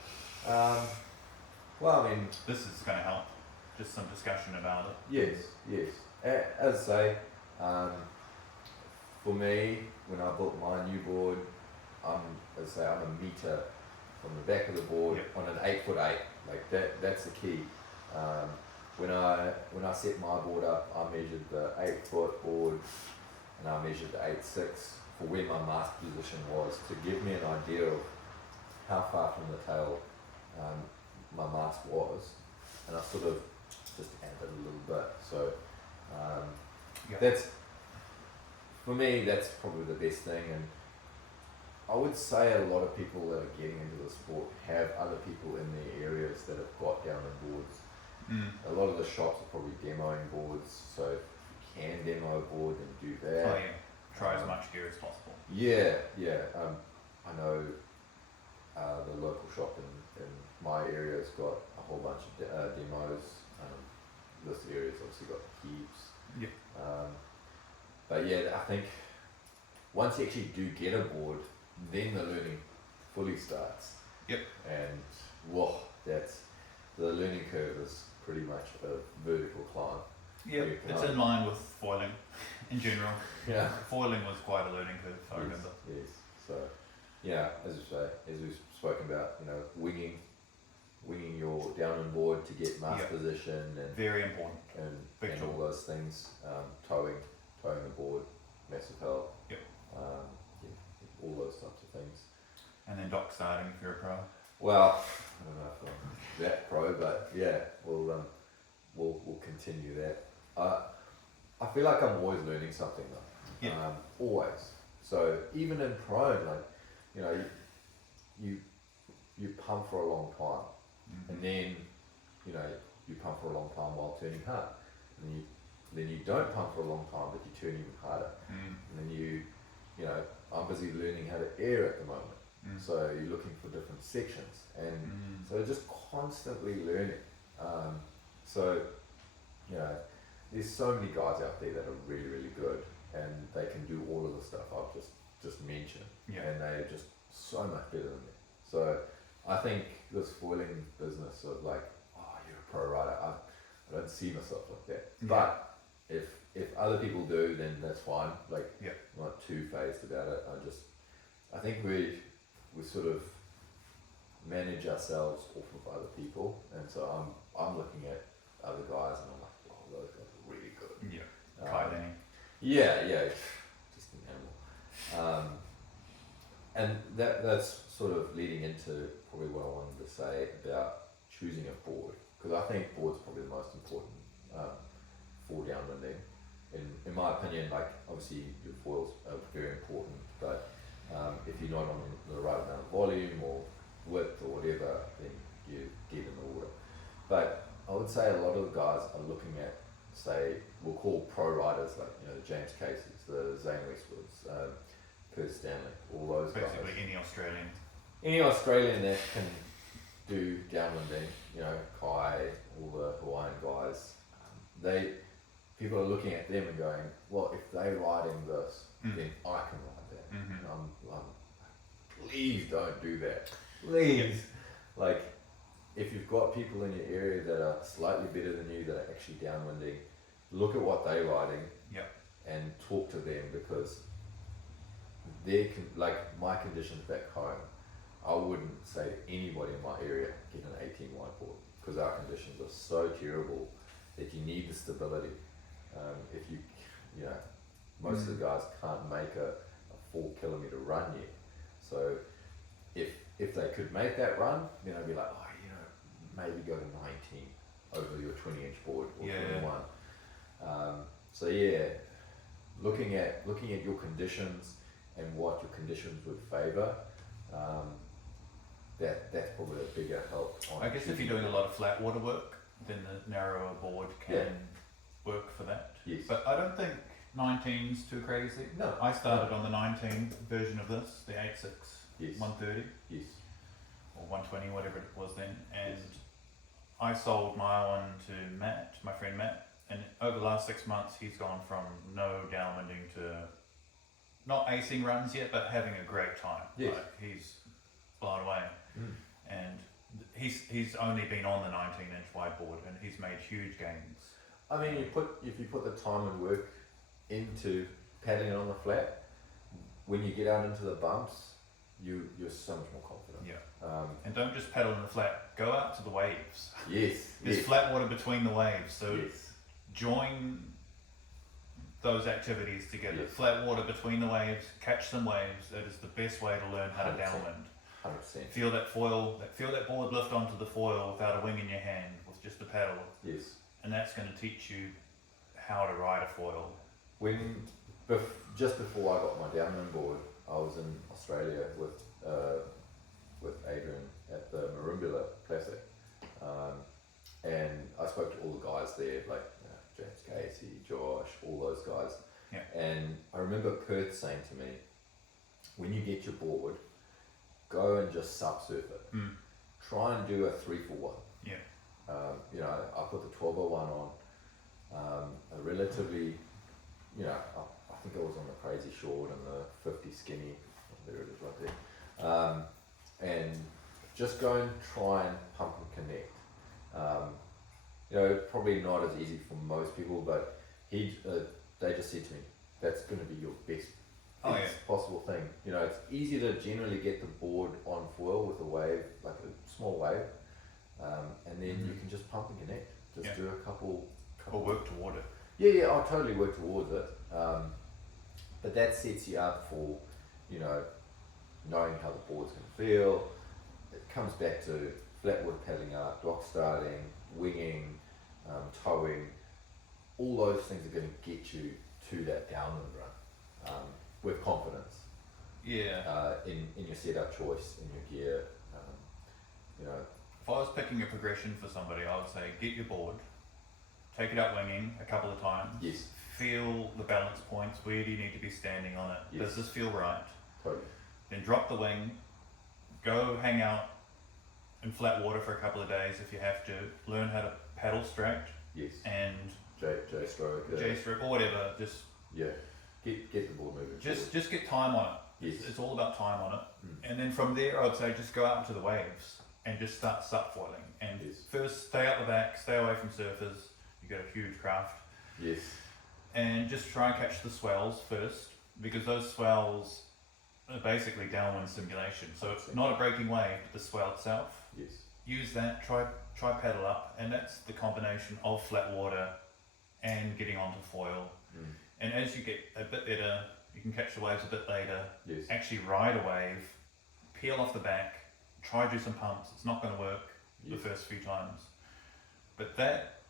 Well, I mean, this is going to help. Just some discussion about it. Yes. As I say, for me, when I built my new board, I'm a meter from the back of the board on an 8'8". Like that's the key. When I set my board up, I measured the 8 foot board and I measured the 8'6" for where my mast position was, to give me an idea of how far from the tail my mast was, and I sort of just added a little bit. So that's, for me, that's probably the best thing. And I would say a lot of people that are getting into the sport have other people in their areas that have got downwind boards. A lot of the shops are probably demoing boards, so if you can demo a board, then do that. Try as much gear as possible. I know the local shop in my area has got a whole bunch of demos. This area's obviously got heaps. But yeah, I think once you actually do get a board, then the learning fully starts. And that's the learning curve is pretty much a vertical climb. Yeah, it's in line with foiling in general. Yeah. Foiling was quite a learning curve, I remember. Yes. So, yeah, as you say, as we've spoken about, winging your downwind board to get mast position and very important and all those things, towing the board, massive help. Yep. All those types of things. And then dock starting if you're a pro. Well, I don't know if I'm that pro, but yeah, we'll continue that. I feel like I'm always learning something though. Yeah. Always. So even in prone, like, you pump for a long time, and then, you pump for a long time while turning hard, and then you don't pump for a long time, but you turn even harder, and then I'm busy learning how to air at the moment. So you're looking for different sections, and so just constantly learning. So there's so many guys out there that are really, really good, and they can do all of the stuff I've just mentioned, and they're just so much better than me. So I think this foiling business of like, oh, you're a pro rider, I don't see myself like that. But if other people do, then that's fine. Like, I'm not too phased about it. I think we sort of manage ourselves off of other people, and so I'm looking at other guys and I'm like, oh, those guys are really good. Just an animal. And that's sort of leading into probably what I wanted to say about choosing a board, because I think board's probably the most important for downwinding. In my opinion, like, obviously your foils are very important, but if you're not on the right amount of volume or width or whatever, then you get in the water. But I would say a lot of the guys are looking at, say, we'll call pro riders, like, the James Caseys, the Zane Westwoods, Kurt Stanley, all those guys. Basically Any Australian that can do downwinding, Kai, all the Hawaiian guys, people are looking at them and going, well, if they're riding this, then I can ride that. And I'm please don't do that. Please. Like, if you've got people in your area that are slightly better than you, that are actually downwinding, look at what they're riding and talk to them, because like my conditions back home, I wouldn't say to anybody in my area, get an 18 wide board, because our conditions are so terrible that you need the stability. If most of the guys can't make a 4 kilometer run yet. So if they could make that run, then I'd be like, oh, maybe go to 19 over your 20-inch board or 21. So looking at your conditions and what your conditions would favour, that's probably a bigger help. I guess if you're doing a lot of flat water work, then the narrower board can work for that. Yes. But I don't think 19's too crazy. No. I started on the 19 version of this, the 8.6, 130. Yes. Or 120, whatever it was then. And I sold my one to Matt, my friend Matt, and over the last 6 months he's gone from no downwinding to not acing runs yet, but having a great time. Yes. Like, he's blown away. And he's only been on the 19-inch wide board and he's made huge gains. I mean, if you put the time and work into paddling it on the flat, when you get out into the bumps, you're so much more confident. Yeah. And don't just paddle in the flat, go out to the waves. Yes. There's flat water between the waves, so join those activities together. Yes. Flat water between the waves, catch some waves. That is the best way to learn how to 100%. downwind. 100%. Feel that board lift onto the foil without a wing in your hand, with just a paddle. Yes. And that's going to teach you how to ride a foil. Just before I got my downwind board, I was in Australia with Adrian at the Marimbula Classic, and I spoke to all the guys there, like James Casey, Josh, all those guys. Yeah. And I remember Kurt saying to me, when you get your board, go and just subsurf it. Try and do a 3-for-1. Yeah. I put the 1201 on, a relatively, I think I was on the crazy short and the 50 skinny. There it is right there. And just go and try and pump and connect. you know, probably not as easy for most people, but they just said to me, that's going to be your best possible thing. You know, it's easy to generally get the board on foil with a wave, like a small wave, and then you can just pump and connect. Just do a couple. Or work toward it. Yeah, I'll totally work towards it. But that sets you up for, you know, knowing how the board's going to feel. It comes back to flatwood paddling up, dock starting, winging, towing. All those things are going to get you to that downwind run with confidence. Yeah. In your setup choice, in your gear. You know. If I was picking a progression for somebody, I would say get your board, take it out winging a couple of times. Yes. Feel the balance points. Where do you need to be standing on it? Yes. Does this feel right? Totally. Then drop the wing, go hang out in flat water for a couple of days if you have to. Learn how to paddle straight. Yes. And J stroke. J stroke or whatever. Just get the board moving. Just get time on it. Yes. It's all about time on it. And then from there, I'd say just go out into the waves and just start subfoiling. And first, stay out the back, stay away from surfers. You've got a huge craft. Yes. And just try and catch the swells first, because those swells are basically downwind simulation. So it's not a breaking wave, but the swell itself. Yes. Use that, try paddle up, and that's the combination of flat water and getting onto foil. And as you get a bit better, you can catch the waves a bit later. Yes. Actually ride a wave, peel off the back, try do some pumps. It's not going to work the first few times, but that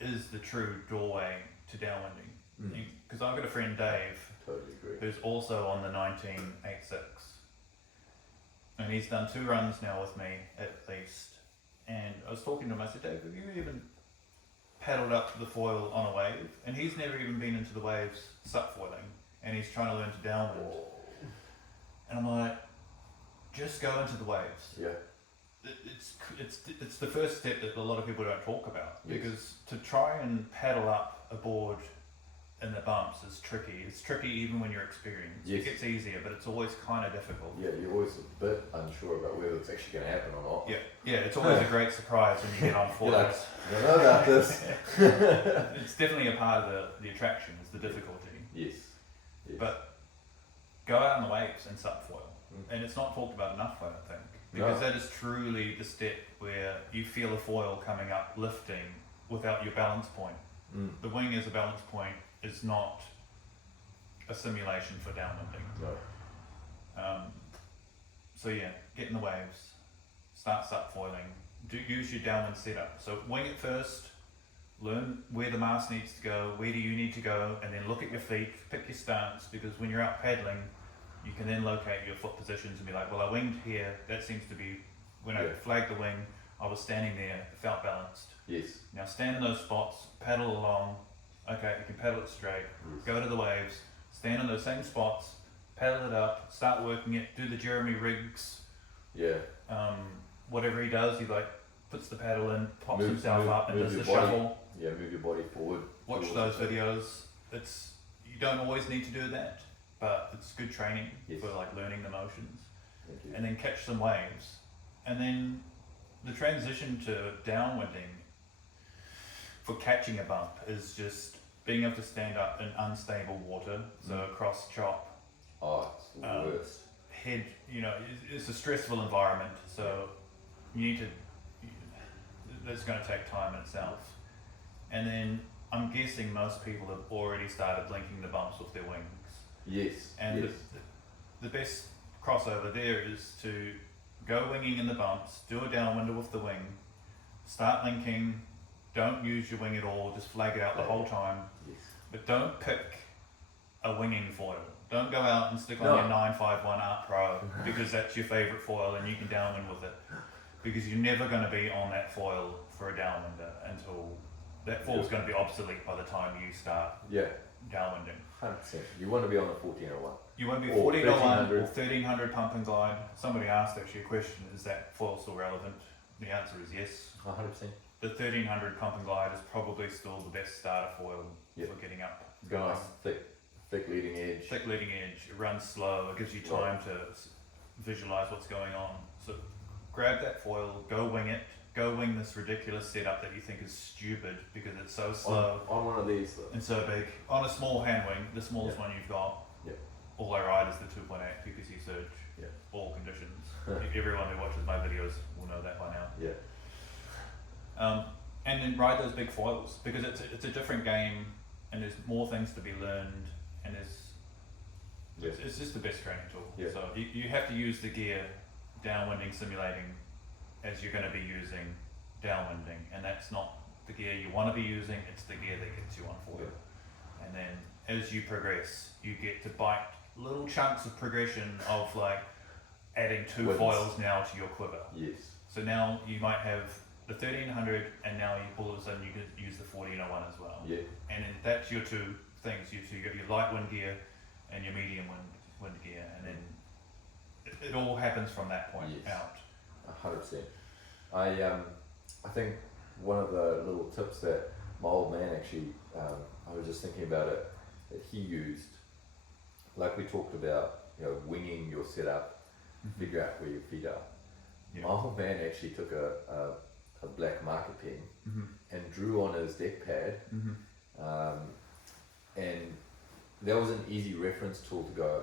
is the true doorway to downwinding. Because I've got a friend, Dave, Totally agree. who's also on the 1986, and he's done 2 runs now with me at least. And I was talking to him, I said, Dave, have you even paddled up to the foil on a wave? And he's never even been into the waves subfoiling, and he's trying to learn to downwind. And I'm like, just go into the waves. Yeah. It's the first step that a lot of people don't talk about, because to try and paddle up a board in the bumps is tricky. It's tricky even when you're experienced. Yes. It gets easier, but it's always kind of difficult. Yeah, you're always a bit unsure about whether it's actually going to happen or not. Yeah, it's always a great surprise when you get on foil. You're like, I don't know about this. It's definitely a part of the attraction, is the difficulty. Yes. But go out on the waves and subfoil. And it's not talked about enough, I don't think. Because that is truly the step where you feel the foil coming up, lifting, without your balance point. The wing as a balance point is not a simulation for downwinding. No. So yeah, get in the waves, start subfoiling, use your downwind setup. So wing it first, learn where the mast needs to go, where do you need to go, and then look at your feet, pick your stance, because when you're out paddling, you can then locate your foot positions and be like, well, I winged here, that seems to be, when I flagged the wing, I was standing there, it felt balanced. Yes. Now stand in those spots, paddle along, okay, you can paddle it straight, go to the waves, stand in those same spots, paddle it up, start working it, do the Jeremy Riggs, whatever he does, he like puts the paddle in, pops himself up and does the shuffle. Yeah, move your body forward. Watch those videos. You don't always need to do that, but it's good training for like learning the motions. Thank you. And then catch some waves. And then the transition to downwinding for catching a bump is just being able to stand up in unstable water, so cross chop. Oh, it's the worst. Head, it's a stressful environment, so you need to, that's going to take time in itself. And then I'm guessing most people have already started linking the bumps with their wings. Yes. And the best crossover there is to go winging in the bumps, do a downwinder with the wing, start linking, don't use your wing at all, just flag it out the whole time. Yes. But don't pick a winging foil. Don't go out and stick on your 951 Art Pro because that's your favourite foil and you can downwind with it. Because you're never going to be on that foil for a downwinder until that foil's going to be obsolete by the time you start downwinding. 100%. You want to be on the 1401. You want to be 1401 or 1300 pump and glide. Somebody asked actually a question, is that foil still relevant? The answer is yes. 100%. The 1300 pump and glide is probably still the best starter foil for getting up. It's got a nice thick leading edge. Thick leading edge, it runs slow, it gives you time to visualize what's going on. So grab that foil, go wing it, go wing this ridiculous setup that you think is stupid because it's so slow on one of these and so big. On a small hand wing, the smallest one you've got, all I ride is the 2.8 PPC Surge, all conditions. Everyone who watches my videos will know that by now. And then ride those big foils because it's a different game and there's more things to be learned and it's just the best training tool. So you have to use the gear downwinding simulating as you're going to be using downwinding, and that's not the gear you want to be using, it's the gear that gets you on foil. And then as you progress, you get to bite little chunks of progression of like adding 2 foils now to your quiver. So now you might have the 1300 and now all of a sudden you can use the 1401 as well. And then that's your 2 things. So you got your light wind gear and your medium wind gear, and then it all happens from that point out. 100%. I think one of the little tips that my old man actually, I was just thinking about it, that he used, like we talked about, winging your setup, figure out where your feet are. My old man actually took a black marker pen and drew on his deck pad, and that was an easy reference tool to go,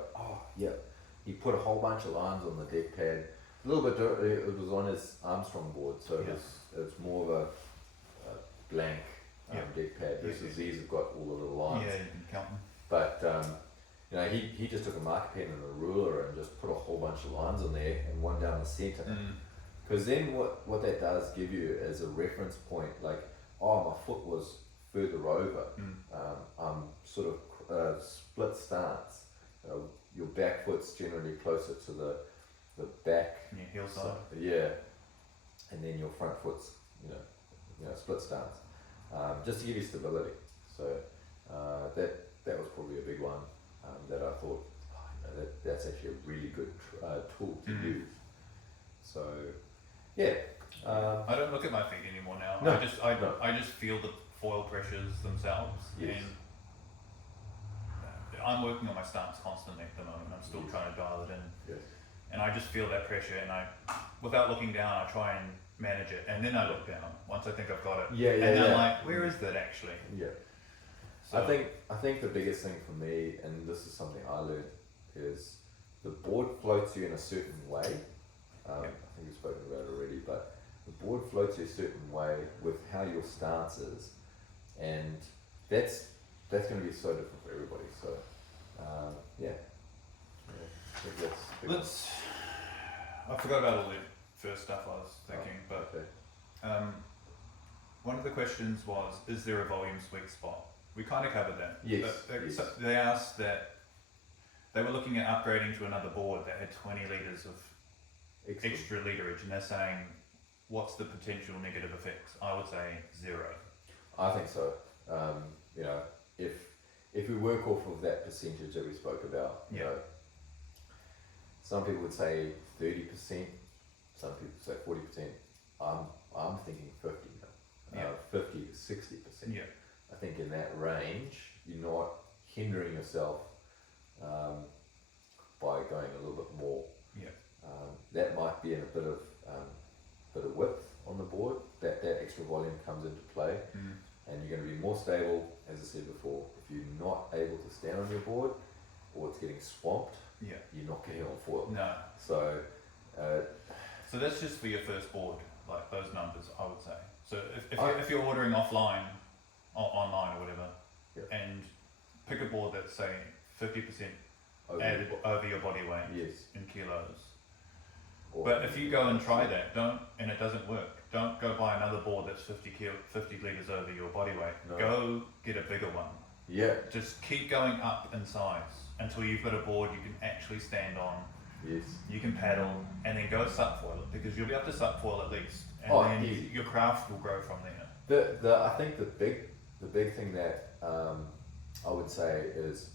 he put a whole bunch of lines on the deck pad. A little bit, it was on his Armstrong board, so it's more of a blank deck pad. These have got all the little lines. Yeah, you can count them. But he just took a marker pen and a ruler and just put a whole bunch of lines on there and one down the center. Because then what that does give you is a reference point, like, my foot was further over. I'm sort of split stance. Your back foot's generally closer to the back. And your heel side. And then your front foot's split stance, just to give you stability. So that was probably a big one that I thought that's actually a really good tool to use. So I don't look at my feet anymore now. I just feel the foil pressures themselves, and I'm working on my stance constantly at the moment. I'm still trying to dial it in. And I just feel that pressure, and without looking down, I try and manage it, and then I look down once I think I've got it. And I'm like, where is that actually? So I think the biggest thing for me, and this is something I learned, is the board floats you in a certain way. I think we've spoken about it already, but the board floats you a certain way with how your stance is, and that's going to be so different for everybody. So I think I forgot about all the first stuff I was thinking, but one of the questions was, is there a volume sweet spot? We kind of covered that. So they asked that they were looking at upgrading to another board that had 20 litres of extra literage, and they're saying, what's the potential negative effects? I would say 0. I think so. If we work off of that percentage that we spoke about, some people would say 30%, some people say 40%. I'm thinking 50 now, 50 to 60%. I think in that range, you're not hindering yourself by going a little bit more. That might be in a bit of width on the board. That extra volume comes into play, and you're going to be more stable. As I said before, if you're not able to stand on your board, or it's getting swamped, you're not getting on foil. No. So that's just for your first board, like those numbers, I would say. So if you're ordering offline, or online or whatever, and pick a board that's say 50% added over your body weight in kilos. But if you go and try that, and it doesn't work, don't go buy another board that's 50 litres over your body weight. No. Go get a bigger one. Just keep going up in size until you've got a board you can actually stand on. You can paddle, and then go subfoil it, because you'll be able to subfoil at least, and then your craft will grow from there. I think the big thing that I would say is,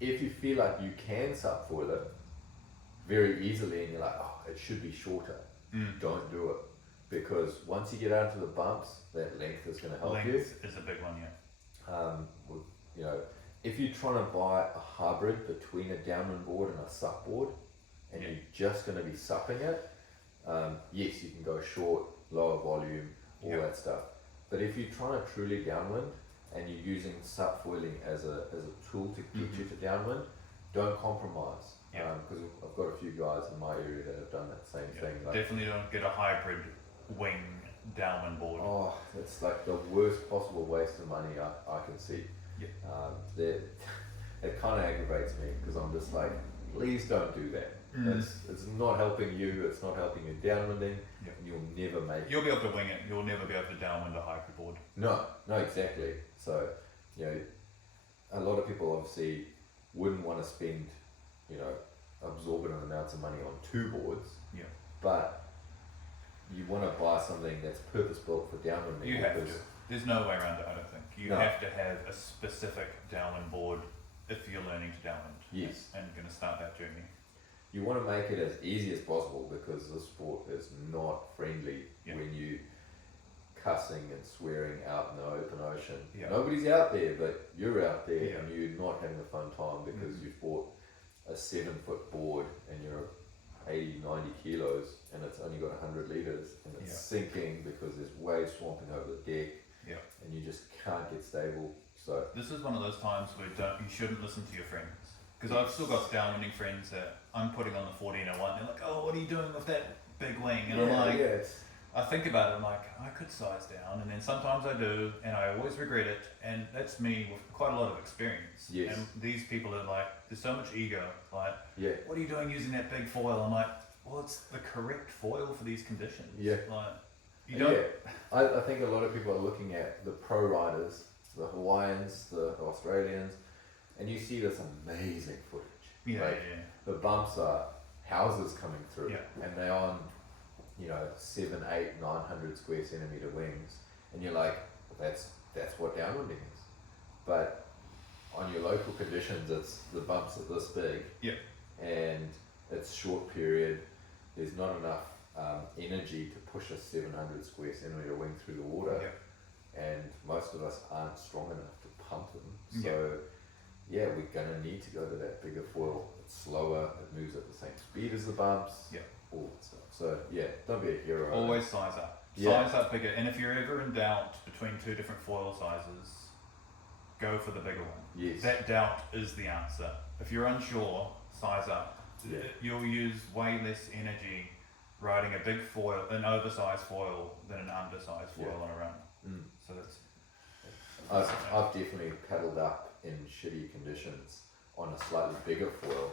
if you feel like you can subfoil it very easily, and you're like, it should be shorter, don't do it, because once you get out to the bumps, that length is going to help you. Length is a big one, if you're trying to buy a hybrid between a downwind board and a sup board, and you're just going to be supping it, yes, you can go short, lower volume, all Yep. that stuff. But if you're trying to truly downwind and you're using subfoiling as a tool to get you to downwind, don't compromise. Yep. Because I've got a few guys in my area that have done that same thing. Like, Definitely don't get a hybrid wing downwind board. oh, it's like the worst possible waste of money I can see. Yep. It kind of aggravates me because I'm just like, please don't do that. It's not helping you. It's not helping you downwinding. Yep. And you'll never make. You'll be able to wing it. You'll never be able to downwind a hybrid board. No, exactly. So, a lot of people obviously wouldn't want to spend, absorbent amounts of money on two boards. Yeah. But you want to buy something that's purpose built for downwinding. You have to. There's no way around it, I don't think. You No. have to have a specific downwind board if you're learning to downwind. Yes. And going to start that journey. You want to make it as easy as possible because the sport is not friendly Yeah. when you cussing and swearing out in the open ocean. Yeah. Nobody's out there, but you're out there Yeah. and you're not having a fun time because you've bought a 7-foot board and you're 80, 90 kilos and it's only got 100 litres and it's sinking because there's waves swamping over the deck and you just can't get stable. So This is one of those times where you shouldn't listen to your friends. Because I've still got downwinding friends that I'm putting on the 1401. They're like, oh, what are you doing with that big wing? And I'm like, I think about it, I'm like, I could size down, and then sometimes I do, and I always regret it, and that's me with quite a lot of experience. Yes. And these people are like, there's so much ego, like, yeah. what are you doing using that big foil? I'm like, well, it's the correct foil for these conditions. Yeah. Like, you don't. Yeah. I think a lot of people are looking at the pro riders, the Hawaiians, the Australians, and you see this amazing footage. Yeah, Like, the bumps are houses coming through, Yeah. and they're on, 7, 8, 900 square centimeter wings, and you're like, that's what downwinding is. But on your local conditions, it's the bumps are this big, and it's short period. There's not enough energy to push a 700 square centimeter wing through the water, and most of us aren't strong enough to pump them. So we're gonna need to go to that bigger foil. It's slower, it moves at the same speed as the bumps, all that stuff. So don't be a hero. Always size up. Yeah. Size up bigger. And if you're ever in doubt between two different foil sizes, go for the bigger one. Yes. That doubt is the answer. If you're unsure, size up. Yeah. You'll use way less energy riding a big foil, an oversized foil, than an undersized foil on a run. So that's. I've definitely paddled up in shitty conditions on a slightly bigger foil.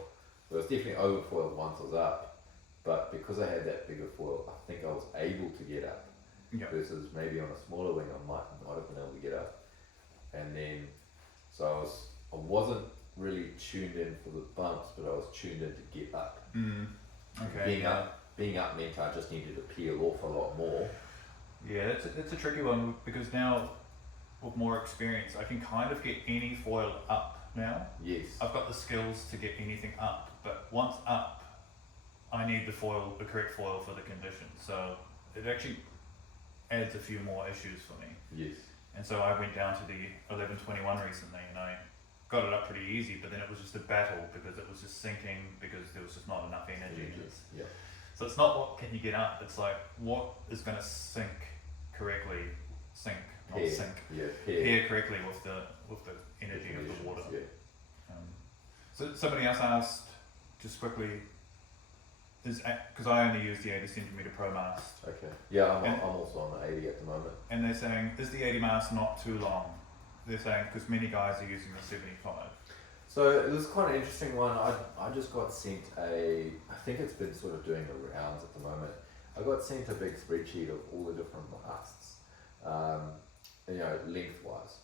It was definitely overfoiled once I was up, but because I had that bigger foil, I think I was able to get up. Versus maybe on a smaller wing, I might not have been able to get up. And then, so I wasn't really tuned in for the bumps, but I was tuned in to get up. Okay. Being up meant I just needed to peel off a lot more. Yeah, it's a tricky one because now, with more experience, I can kind of get any foil up now. Yes. I've got the skills to get anything up, but once up, I need the correct foil for the conditions. So it actually adds a few more issues for me. Yes. And so I went down to the 1121 recently, and I got it up pretty easy, but then it was just a battle because it was just sinking because there was just not enough energy. Yeah. So it's not what can you get up, it's like what is going to sink correctly, not sink. Yeah. Pair correctly with the energy of the water. Yeah. So somebody else asked, just quickly, because I only use the 80 centimeter Pro Mast, Okay. Yeah, I'm also on the 80 at the moment. and they're saying, is the 80 mast not too long? They're saying, because many guys are using the 75. So this is quite an interesting one. I just got sent I think it's been sort of doing the rounds at the moment. I got sent a big spreadsheet of all the different masts, lengthwise.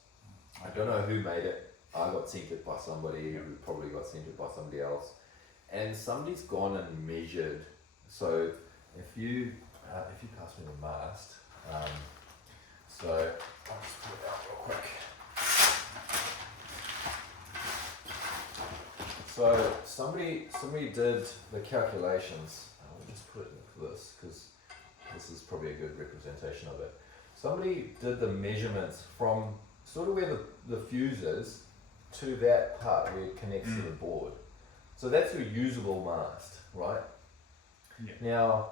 I don't know who made it. I got sent it by somebody who probably got sent it by somebody else. And somebody's gone and measured. So if you pass me the mast, so I'll just pull it out real quick. So somebody did the calculations. I'll just put it into this because this is probably a good representation of it. Somebody did the measurements from sort of where the fuse is to that part where it connects to the board. So that's your usable mast, right? Yeah. Now,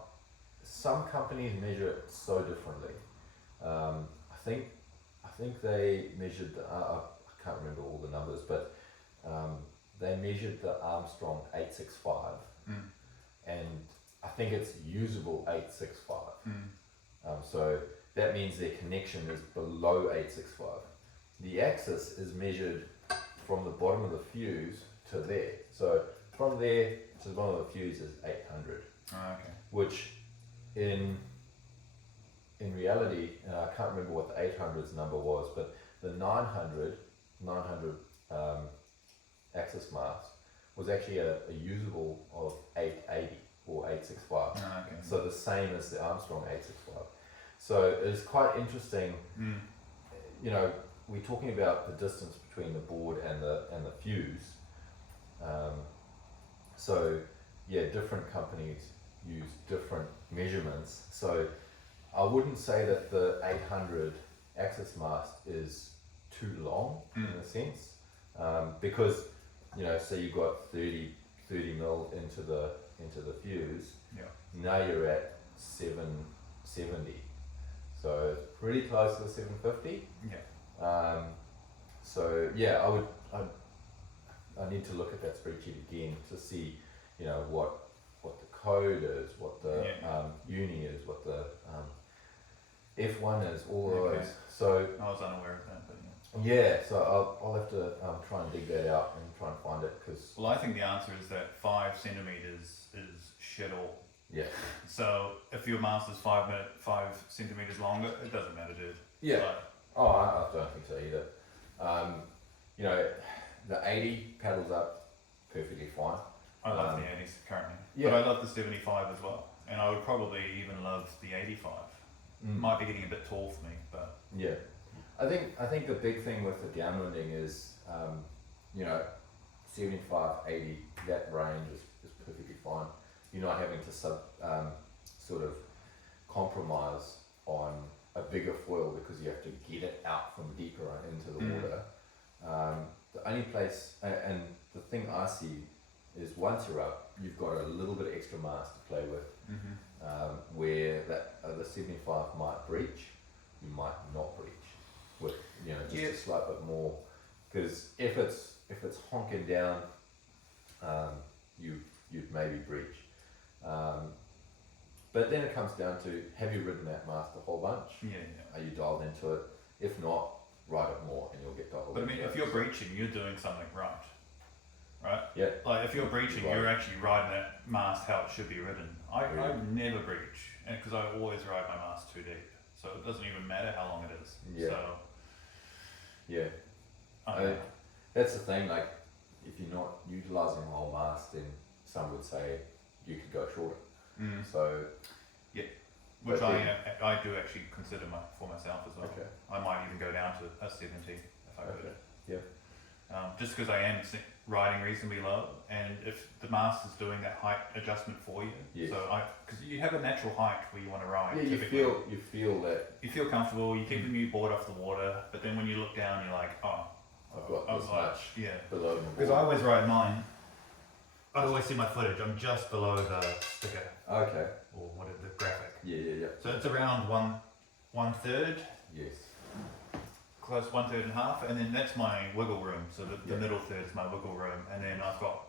some companies measure it so differently. I think they measured I can't remember all the numbers, but they measured the Armstrong 865, and I think it's usable 865. So that means their connection is below 865. The axis is measured from the bottom of the fuse to there. So from there to the bottom of the fuse is 800. Okay. Which in reality, and I can't remember what the 800's number was, but the 900 axis mast was actually a usable of 880 or 865. Okay. So the same as the Armstrong 865. So it's quite interesting. You know, we're talking about the distance between the board and the fuse. So yeah, different companies use different measurements. So I wouldn't say that the 800 axis mast is too long in a sense, because you know, say you've got 30 mil into the fuse. Yeah. Now you're at 770, so it's pretty close to the 750. Yeah. So yeah, I need to look at that spreadsheet again to see, you know, what the code is, what the uni is, what the F1 is, all those. So I was unaware of that, but yeah, so I'll have to try and dig that out and try and find it, because well, I think the answer is that 5 centimeters is shit all. yeah, So if your mast is 5 centimeters longer, it doesn't matter, dude. yeah. Like, Oh, I don't think so either. You know, the 80 paddles up perfectly fine. I love the 80s currently, yeah. but I love the 75 as well, and I would probably even love the 85. Might be getting a bit tall for me, but yeah. I think the big thing with the downwinding is, you know, 75, 80, that range is perfectly fine. You're not having to sort of compromise on a bigger foil because you have to get it out from deeper into the water. The only place, and the thing I see is once you're up, you've got a little bit of extra mass to play with, where the 75 might breach, you might not breach with, you know, just a slight bit more, because if it's honking down, you'd maybe breach. But then it comes down to, have you ridden that mast a whole bunch? yeah. Are you dialed into it? If not, ride it more and you'll get dialed But I mean, into if it. you're breaching, you're doing something right? Yeah. Like if you're breaching, Right. you're actually riding that mast how it should be ridden. I Really? never breach, and because I always ride my mast too deep, so it doesn't even matter how long it is. Yeah. So Yeah. I don't know. That's the thing, like, if you're not utilising the whole mast, then some would say you could go shorter. So, Which but I do actually consider for myself as well. okay. I might even go down to a 70 if I could. Okay. Yeah. Just because I am riding reasonably low, and if the mast is doing that height adjustment for you, Yes. so because you have a natural height where you want to ride. Yeah, you typically. feel that You feel comfortable. You keep the new board off the water, but then when you look down, you're like, oh, I've got I this was like, much yeah. below the Because I always ride mine. I always see my footage. I'm just below the sticker Okay. or whatever the graphic. Yeah. So it's around one third, Yes. close 1/3 and half, and then that's my wiggle room. So the Yeah. middle third is my wiggle room, and then I've got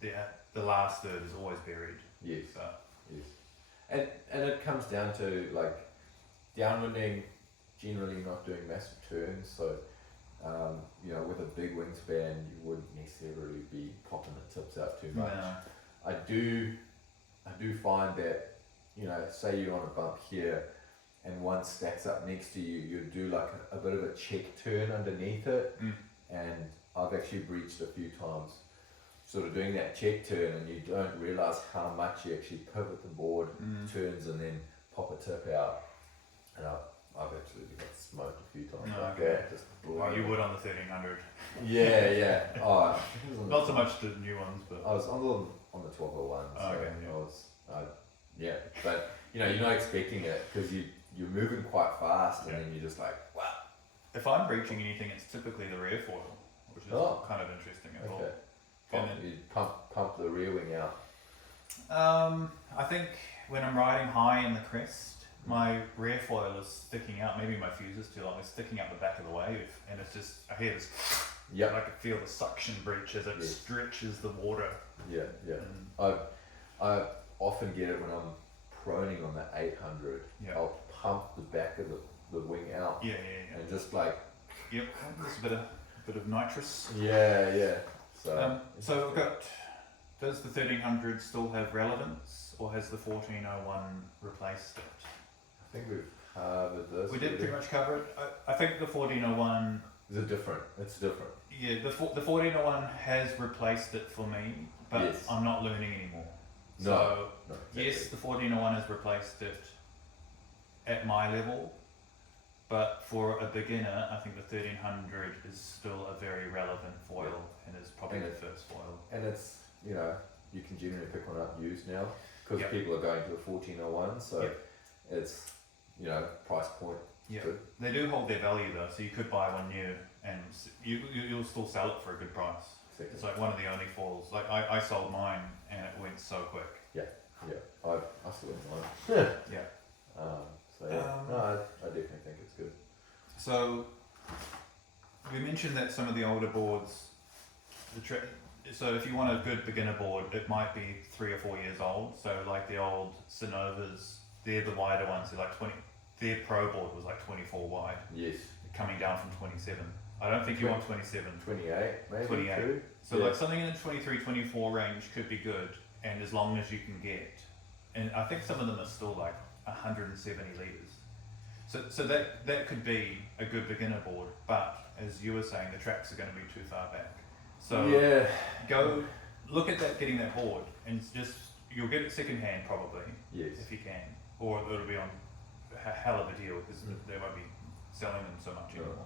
the last third is always buried. Yes. So Yes. And it comes down to, like, downwinding, generally not doing massive turns, so you know, with a big wingspan you wouldn't necessarily be popping the tips out too much. no. I do find that, you know, say you're on a bump here and one stacks up next to you, you do like a bit of a check turn underneath it, and I've actually breached a few times sort of doing that check turn, and you don't realise how much you actually pivot the board, turns, and then pop a tip out, and I've absolutely got smoked a few times No, like okay. that, just Well, you would on the 1300. yeah. Oh, Not so much the new ones, but I was on the 1201. So Oh, okay, yeah. but you know, you're not expecting it because you're moving quite fast, and then you're just like, wow. if I'm breaching anything, it's typically the rear foil, which is kind of interesting as well. Okay. And You pump the rear wing out. I think when I'm riding high in the crest, my rear foil is sticking out. Maybe my fuse is too long. It's sticking out the back of the wave, and it's just I hear this. Yep. I can feel the suction breach as it stretches the water. Yeah. I often get it when I'm proning on the 800. Yeah. I'll pump the back of the wing out. Yeah. And just like. Yep. There's a bit of nitrous. Yeah. So we've got. Does the 1300 still have relevance, or has the 1401 replaced it? I think we've covered this. We did pretty much cover it. I think the 1401. Is it different? It's different. Yeah, the 1401 has replaced it for me, but Yes. I'm not learning anymore. No, So exactly. yes, the 1401 has replaced it at my level, but for a beginner, I think the 1300 is still a very relevant foil and is probably And the first foil. And it's, you can generally pick one up used now because Yep. people are going to the 1401, so Yep. it's, price point. Yeah, Good. they do hold their value though, so you could buy one new and you'll still sell it for a good price. Second. It's like one of the only foils. Like I sold mine and it went so quick. Yeah, I still have mine. Yeah. No, I definitely think it's good. So we mentioned that some of the older boards, so if you want a good beginner board, it might be 3 or 4 years old. So like the old Synovas, they're the wider ones. They're like 20. Their pro board was like 24 wide, Yes. coming down from 27. I don't think you want 27. 28, maybe. 28. Too. So like something in the 23, 24 range could be good, and as long as you can get, and I think some of them are still like 170 litres. So that could be a good beginner board, but as you were saying, the tracks are going to be too far back. So yeah. go look at that, getting that board, and you'll get it second hand probably, Yes. if you can, or it'll be on a hell of a deal because they won't be selling them so much anymore.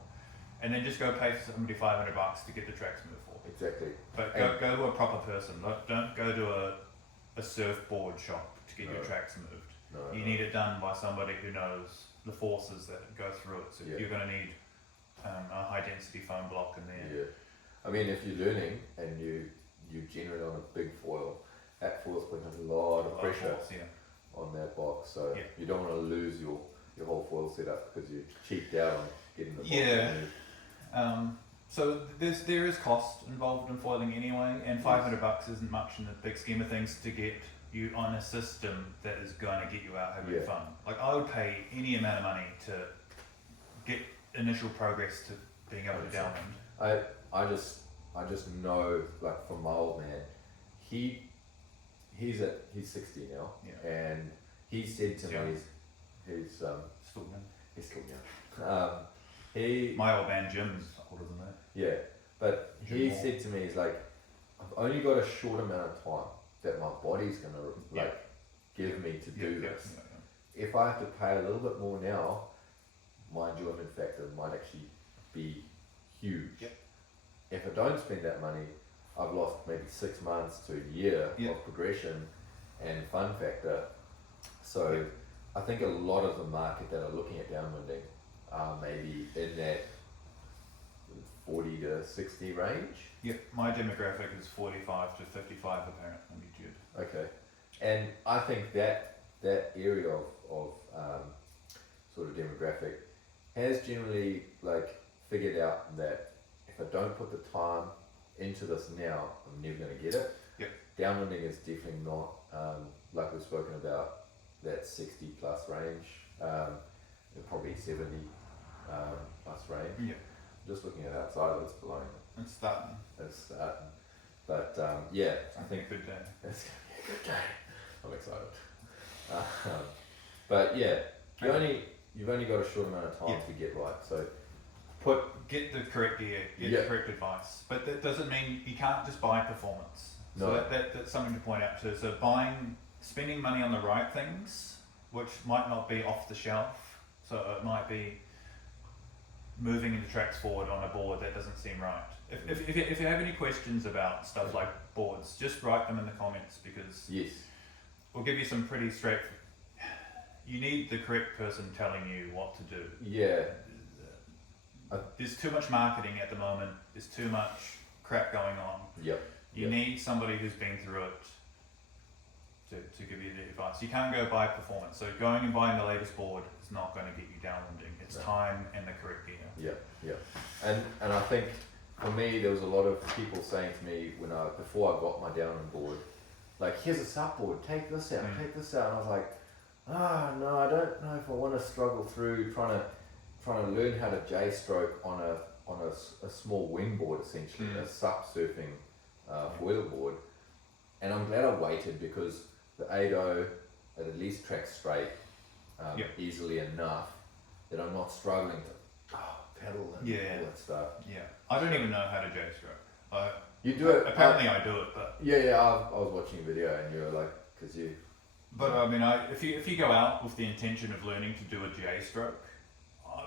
And then just go pay somebody $500 to get the tracks moved for. Exactly. But go to a proper person. Don't go to a surfboard shop to get your tracks moved. No, You need it done by somebody who knows the forces that go through it. So you're going to need a high density foam block in there. Yeah. I mean, if you're learning and you generate on a big foil, that foil's putting a lot of pressure on that box. So you don't want to lose your whole foil setup because you cheaped out on getting the box moved. So there is cost involved in foiling anyway, and $500 isn't much in the big scheme of things to get you on a system that is going to get you out having fun. Like I would pay any amount of money to get initial progress to being able to downwind. I just know, like, from my old man, he's 60 now, and he said to me, he's Still young. he's still young. My old man Jim's older than that. Yeah, but he said to me, he's like, I've only got a short amount of time that my body's gonna give me to do this. If I have to pay a little bit more now, my enjoyment factor might actually be huge. Yep. If I don't spend that money, I've lost maybe 6 months to a year of progression and fun factor. So I think a lot of the market that are looking at downwinding are maybe in that 40 to 60 range. Yep, my demographic is 45 to 55 apparently, Jude. Okay, and I think that area of sort of demographic has generally like figured out that if I don't put the time into this now, I'm never going to get it. Yep. Downwinding is definitely not like we've spoken about that 60 plus range, probably 70 plus range. Yeah. Just looking at outside of it's blowing. It's starting. But I think good day. it's going to be a good day. I'm excited. But yeah, you've only got a short amount of time to get right. So get the correct gear, get the correct advice. But that doesn't mean you can't just buy performance. So No. that's something to point out too. So spending money on the right things, which might not be off the shelf. So it might be moving into tracks forward on a board that doesn't seem right. If you have any questions about stuff like boards, just write them in the comments because we'll give you some pretty straight. You need the correct person telling you what to do. Yeah. There's too much marketing at the moment. There's too much crap going on. Yep. You need somebody who's been through it to give you the advice. You can't go buy performance. So going and buying the latest board is not going to get you downwinding. It's time and the correct gear. Yeah. And I think for me, there was a lot of people saying to me before I got my downwind board, like, here's a sup board, take this out, take this out. And I was like, no, I don't know if I want to struggle through trying to learn how to J stroke on a small wing board, essentially, a sup surfing foil board. And I'm glad I waited, because the 8.0 at least tracks straight easily enough that I'm not struggling to pedal and all that stuff. Yeah, I don't even know how to J stroke. You do it. Apparently, I do it, but I was watching a video and you were like, because you. But I mean, if you go out with the intention of learning to do a J stroke,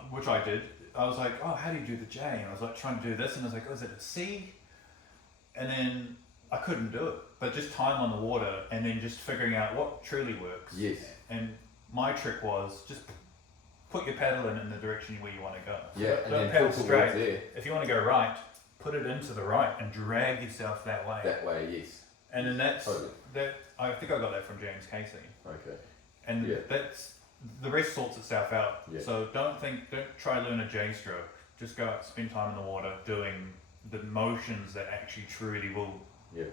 which I did, I was like, oh, how do you do the J? And I was like trying to do this, and I was like, oh, is it a C? And then I couldn't do it. But just time on the water, and then just figuring out what truly works. Yes. And my trick was just put your paddle in the direction where you want to go. Yeah, so don't paddle straight. There. If you want to go right, put it into the right and drag yourself that way. That way, yes. And then that's that. I think I got that from James Casey. Okay. And that's the rest sorts itself out. Yeah. So don't try to learn a J stroke. Just go out, spend time in the water doing the motions that actually truly will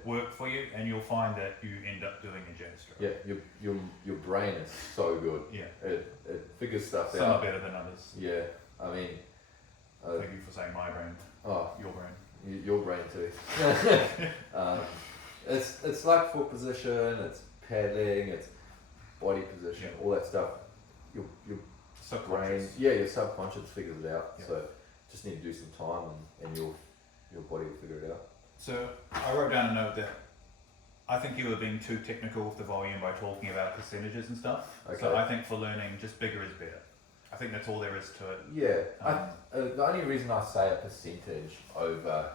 work for you, and you'll find that you end up doing a J stroke. Yeah, your brain is so good. Yeah. It figures stuff out. Some are better than others. Yeah, I mean. Thank you for saying my brain. Oh, your brain. Your brain too. It's like foot position, it's paddling, it's body position, all that stuff. Your brain, your subconscious figures it out. So just need to do some time, and your body will figure it out. So I wrote down a note that I think you were being too technical with the volume by talking about percentages and stuff. Okay. So I think for learning, just bigger is better. I think that's all there is to it. Yeah, the only reason I say a percentage over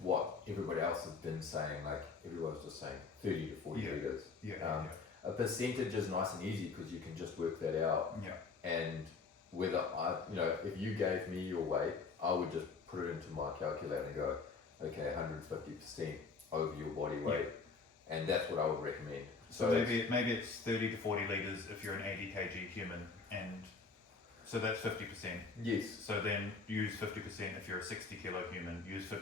what everybody else has been saying, like everyone's just saying 30 to 40 litres. A percentage is nice and easy because you can just work that out. Yeah. And whether if you gave me your weight, I would just put it into my calculator and go, okay, 150% over your body weight, and that's what I would recommend. So maybe it's 30 to 40 litres if you're an 80 kg human, and so that's 50%. Yes. So then use 50% if you're a 60 kilo human. Use 50%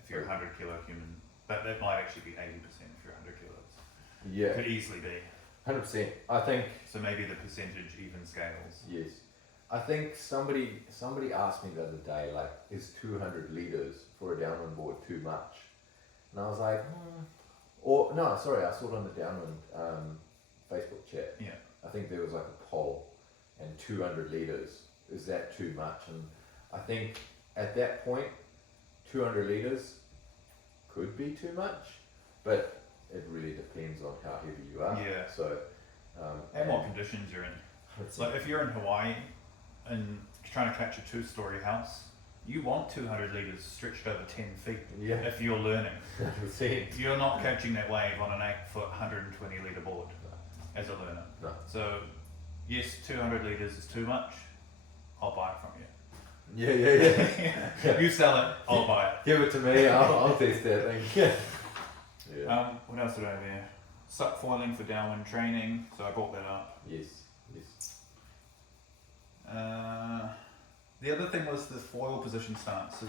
if you're a 100 kilo human. That might actually be 80% if you're 100 kilos. Yeah. It could easily be. 100%. I think. So maybe the percentage even scales. Yes. I think somebody asked me the other day, like, is 200 litres for a downwind board too much? And I was like, or no, sorry, I saw it on the downwind Facebook chat. Yeah. I think there was like a poll, and 200 litres, is that too much? And I think at that point, 200 litres could be too much, but it really depends on how heavy you are. Yeah. So. And what conditions you're in. Like if you're in Hawaii and trying to catch a 2-story house, you want 200 litres stretched over 10 feet if you're learning. You're not catching that wave on an 8-foot, 120 litre board as a learner. No. So, yes, 200 litres is too much, I'll buy it from you. Yeah. You sell it, I'll buy it. Give it to me, I'll test that thing. What else did I have here? Sup foiling for downwind training, so I brought that up. Yes. The other thing was the foil position stance. So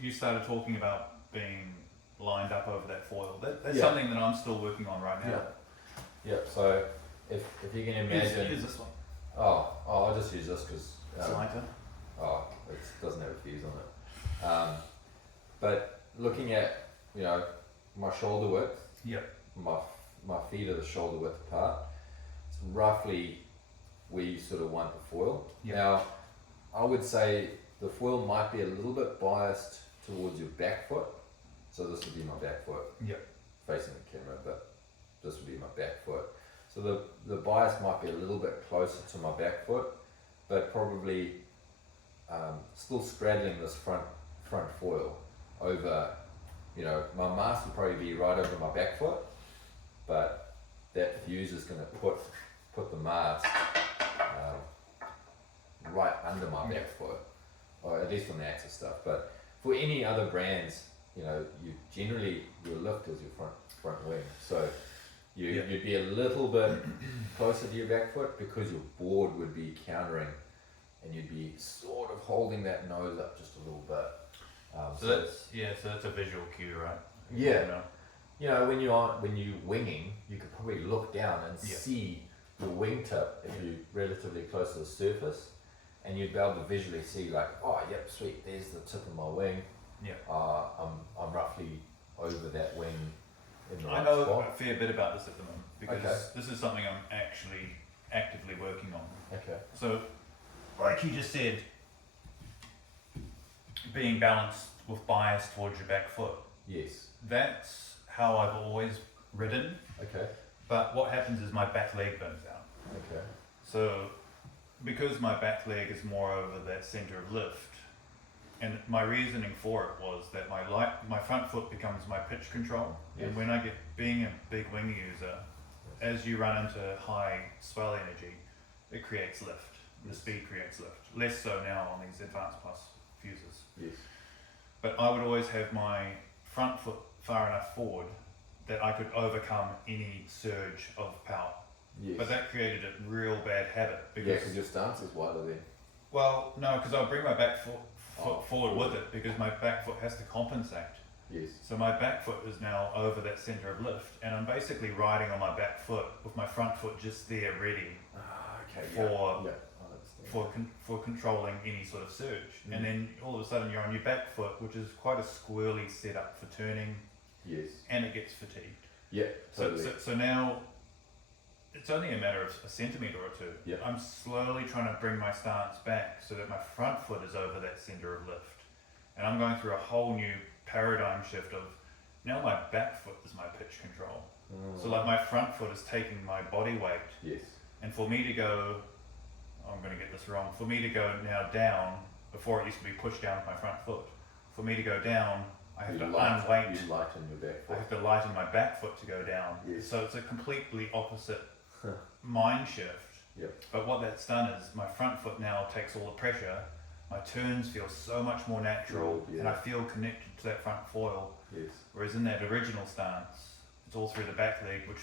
you started talking about being lined up over that foil. That's something that I'm still working on right now. Yeah. So if you can imagine. Use this one. Oh, I'll just use this because. It's lighter. Oh, it doesn't have a fuse on it. But looking at my shoulder width. Yep. My feet are the shoulder width apart. It's roughly where you sort of want the foil. Yep. Now, I would say the foil might be a little bit biased towards your back foot. So this would be my back foot facing the camera, but this would be my back foot. So the bias might be a little bit closer to my back foot, but probably still straddling this front foil over, my mast would probably be right over my back foot, but that fuse is going to put the mast right under my back foot, or at least on the axis stuff. But for any other brands, you generally your lift is your front wing. So You'd be a little bit closer to your back foot because your board would be countering, and you'd be sort of holding that nose up just a little bit. So that's a visual cue, right? Yeah. You know, when you're winging, you could probably look down and see your wingtip if you're relatively close to the surface, and you'd be able to visually see like, oh, yep, sweet, there's the tip of my wing. Yeah. I'm roughly over that wing in the I right know spot. a fair bit about this at the moment because this is something I'm actually actively working on. Okay. So, like you just said, being balanced with bias towards your back foot. Yes. That's how I've always ridden. Okay. But what happens is my back leg burns out. Okay. So, because my back leg is more over that center of lift, and my reasoning for it was that my front foot becomes my pitch control. Yes. And when I get being a big wing user, as you run into high swell energy, it creates lift. The speed creates lift. Less so now on these Advanced Plus fuses. Yes. But I would always have my front foot far enough forward that I could overcome any surge of power. Yes. But that created a real bad habit because your stance is wider then. Well, no, because I'll bring my back foot forward with it because my back foot has to compensate. Yes. So my back foot is now over that center of lift, and I'm basically riding on my back foot with my front foot just there ready for controlling any sort of surge. And then all of a sudden you're on your back foot, which is quite a squirrely setup for turning. Yes. And it gets fatigued. Yeah, totally. So now it's only a matter of a centimetre or two. Yep. I'm slowly trying to bring my stance back so that my front foot is over that centre of lift. And I'm going through a whole new paradigm shift of now my back foot is my pitch control. So like my front foot is taking my body weight. Yes. And for me to go, I'm going to get this wrong, for me to go now down, before it used to be pushed down with my front foot, for me to go down, I have to unweight. You lighten your back foot. I have to lighten my back foot to go down. Yes. So it's a completely opposite mind shift. Yep. But what that's done is my front foot now takes all the pressure. My turns feel so much more natural, and I feel connected to that front foil. Yes. Whereas in that original stance, it's all through the back leg, which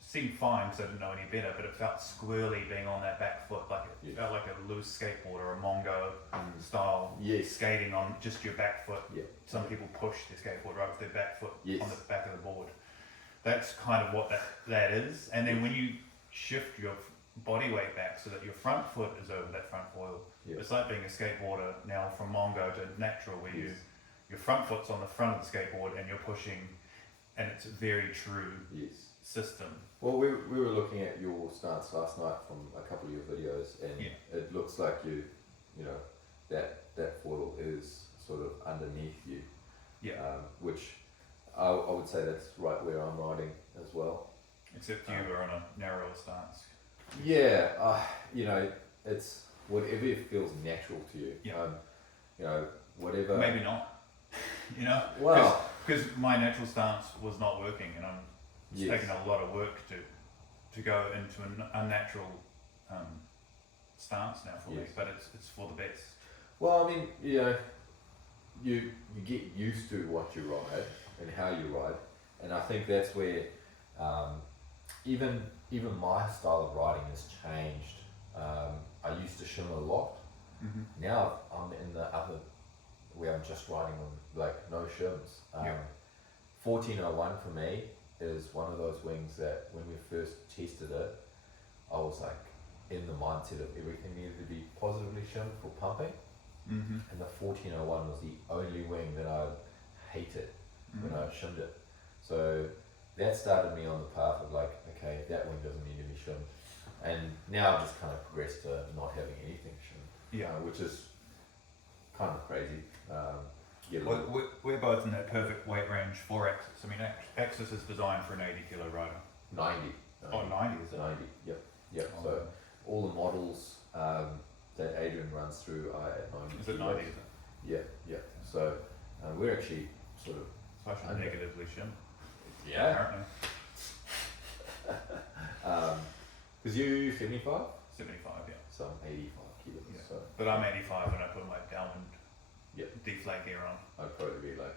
seemed fine because I didn't know any better, but it felt squirrely being on that back foot, like it felt like a loose skateboard or a Mongo style skating on just your back foot. Yeah. Some people push their skateboard right with their back foot on the back of the board. That's kind of what that is. And then when you shift your body weight back so that your front foot is over that front foil, it's like being a skateboarder now from Mongo to natural, where your front foot's on the front of the skateboard and you're pushing, and it's a very true system. Well, we were looking at your stance last night from a couple of your videos, and it looks like you know, that foil is sort of underneath you. Yeah. Which I would say that's right where I'm riding as well. Except you are on a narrower stance. Yeah, you know, it's whatever feels natural to you. Yeah. You know, whatever. Maybe not. You know. Well, because my natural stance was not working, and it's taken a lot of work to go into an unnatural stance now for me. But it's for the best. Well, I mean, you know, you get used to what you ride and how you ride, and I think that's where even my style of riding has changed. I used to shim a lot. Mm-hmm. Now I'm in the other where I'm just riding on like no shims. 1401 for me is one of those wings that when we first tested it, I was like in the mindset of everything needed to be positively shimmed for pumping. Mm-hmm. And the 1401 was the only wing that I hated when I shimmed it. So that started me on the path of like, okay, that wing doesn't need to be shimmed. And now I've just kind of progressed to not having anything shimmed, which is kind of crazy. We're both in that perfect weight range for Axis. I mean, Axis is designed for an 80 kilo rider. 90. Oh, 90 is it? 90, yep. Oh, so all the models that Adrian runs through are at 90. Is it 90? Is it? Yeah. So we're actually sort of... So I should negatively shim. Yeah. Apparently. Because you 75? 75, yeah. So I'm 85 kilos. Yeah. So. But I'm 85 when I put my downwind deflate gear on. I'd probably be like...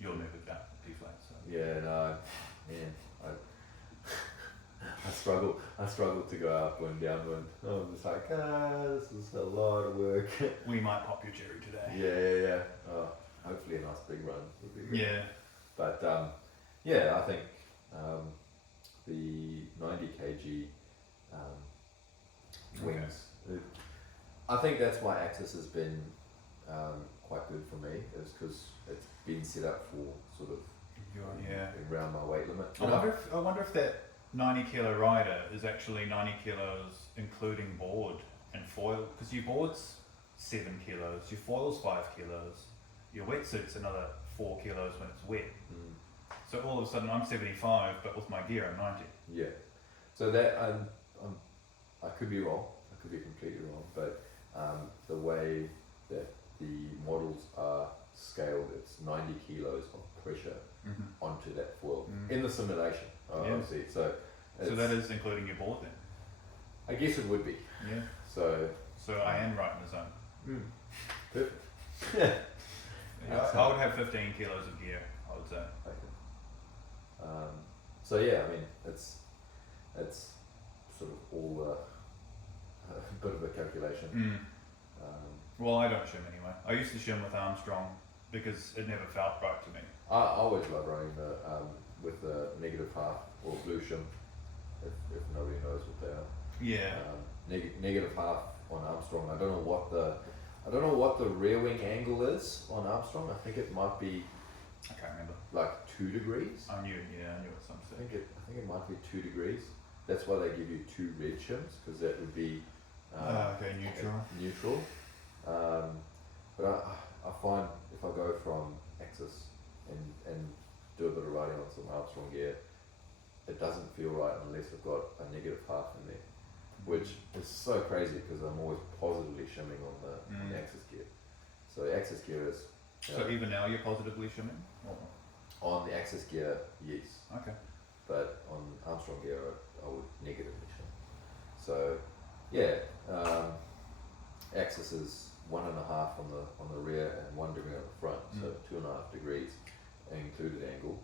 You'll never deflate, so... Yeah, no, man, struggle to go upwind, downwind. I'm just like, this is a lot of work. We might pop your cherry today. Yeah. Oh, hopefully a nice big run would be good. Yeah. But I think the 90 kg wings. I think that's why Axis has been quite good for me, is because it's been set up for sort of around my weight limit. I wonder if that 90 kilo rider is actually 90 kilos including board and foil, because your board's 7 kilos, your foil's 5 kilos, your wetsuit's another 4 kilos when it's wet. So all of a sudden I'm 75, but with my gear I'm 90. Yeah. So that I could be wrong. I could be completely wrong, but the way that the models are scaled, it's 90 kilos of pressure onto that foil in the simulation. Obviously, so that is including your board then. I guess it would be. Yeah. So I am right in the zone. Perfect. I would have 15 kilos of gear, I would say. Okay. So yeah, I mean, it's sort of all a bit of a calculation. Well, I don't shim anyway. I used to shim with Armstrong because it never felt right to me. I always love running with the negative half or blue shim, if nobody knows what they are. Yeah. Negative half on Armstrong. I don't know what the rear wing angle is on Armstrong. I think it might be. I can't remember. Like 2 degrees. I knew at some stage. I think it might be 2 degrees. That's why they give you 2 red shims, because that would be neutral. But I find if I go from Axis and do a bit of riding on some Armstrong gear, it doesn't feel right unless I've got a negative half in there, which is so crazy because I'm always positively shimming on the Axis gear. So the Axis gear is. So even now you're positively shimming? On the Axis gear, yes. Okay. But on Armstrong gear, I would negatively shim. So yeah, Axis is 1.5 on the rear and 1 degree on the front, so 2.5 degrees included angle.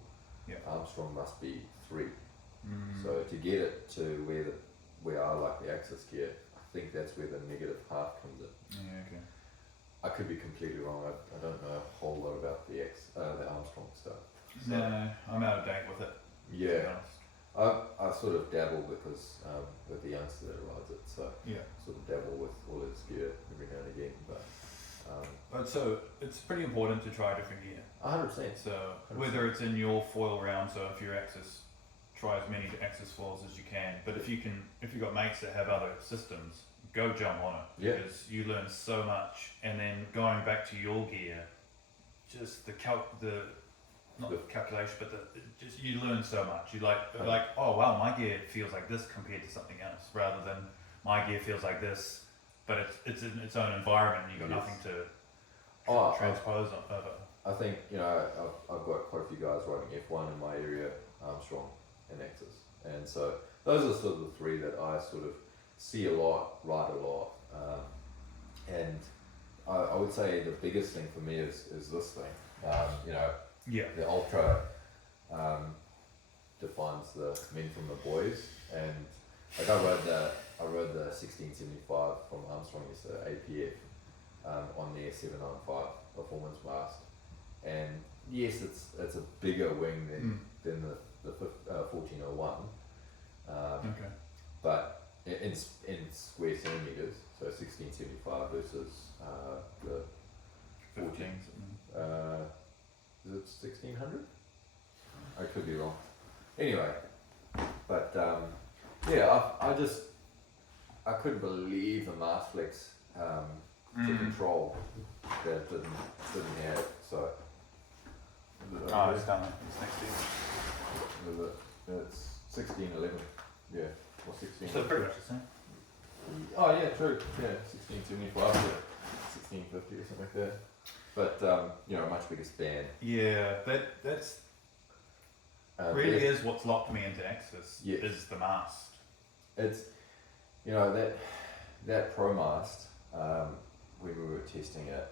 Yeah. Armstrong must be 3. So to get it to where I like the Axis gear, I think that's where the negative half comes in. Yeah, okay. I could be completely wrong. I don't know a whole lot about the Armstrong stuff. So, No, I'm out of date with it. Yeah. I sort of dabble because with the youngster that rides it, so sort of dabble with all his gear every now and again. But so it's pretty important to try different gear. 100%. So 100%. Whether it's in your foil round, so if your Axis, try as many Axis foils as you can. But if you've got mates that have other systems, go jump on it, because you learn so much. And then going back to your gear, just not the calculation, but just you learn so much. You like, oh wow, my gear feels like this compared to something else, rather than my gear feels like this, but it's in its own environment. And you've got nothing to transpose over. I think I've got quite a few guys riding F1 in my area, Armstrong and Axis, and so those are sort of the 3 that I sort of see a lot, ride a lot, and I would say the biggest thing for me is this thing. The Ultra defines the men from the boys, and like I rode the 1675 from Armstrong yesterday, APF, on the S795 performance mast, and yes, it's a bigger wing than the 1401, Okay. but in square centimeters, so 1675 versus the 15. Is it 1600? I could be wrong. Anyway, but I couldn't believe the Mast flex to control that didn't have. So It's done. It's next year. it's 1611. Yeah, or 16. So pretty much the same. Oh yeah, true. Yeah, 1675 to 1650 or something like that. But a much bigger span. Yeah, that's really is what's locked me into Axis. Yes. Is the mast. It's that Pro Mast when we were testing it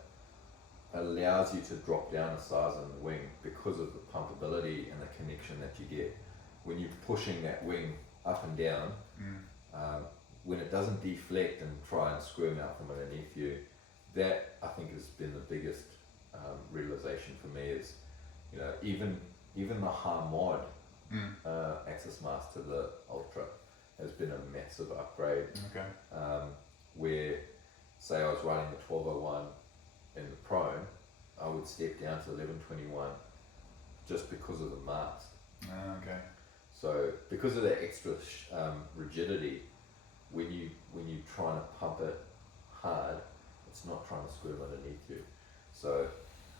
allows you to drop down a size in the wing because of the pumpability and the connection that you get when you're pushing that wing up and down, when it doesn't deflect and try and squirm out from underneath you, that I think has been the biggest realization for me is, you know, even the high mod Axis Mast to the Ultra has been a massive upgrade. Okay. Where, say I was riding the 1201 in the Prone, I would step down to 1121 just because of the mast. Okay. So because of that extra rigidity, when you trying to pump it hard, it's not trying to squirm underneath you. So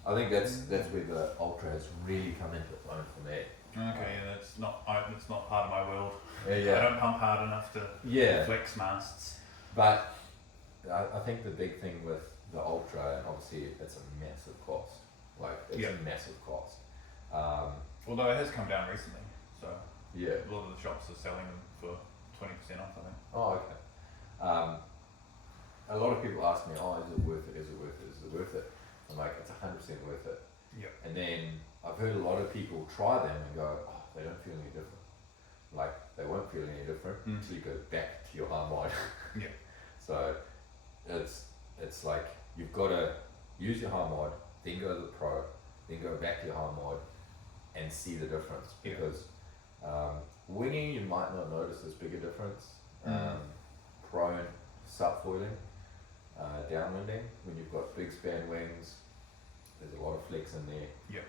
I think that's where the Ultra has really come into its own for me. Okay, yeah, it's not part of my world. Yeah. I don't pump hard enough to flex masts. But I think the big thing with the Ultra, and obviously it's a massive cost. Like, it's a massive cost. Although it has come down recently, so yeah, a lot of the shops are selling them for 20% off, I think. Oh, okay. A lot of people ask me, oh, is it worth it? Is it worth it? Is it worth it? I'm like, it's 100% worth it. Yeah. And then I've heard a lot of people try them and go, oh, they don't feel any different. Like, they won't feel any different until you go back to your high mod. Yeah. So it's like, you've got to use your high mod, then go to the Pro, then go back to your high mod and see the difference. Because winging, you might not notice this bigger difference. Prone, subfoiling, downwinding, when you've got big span wings, there's a lot of flex in there. Yeah.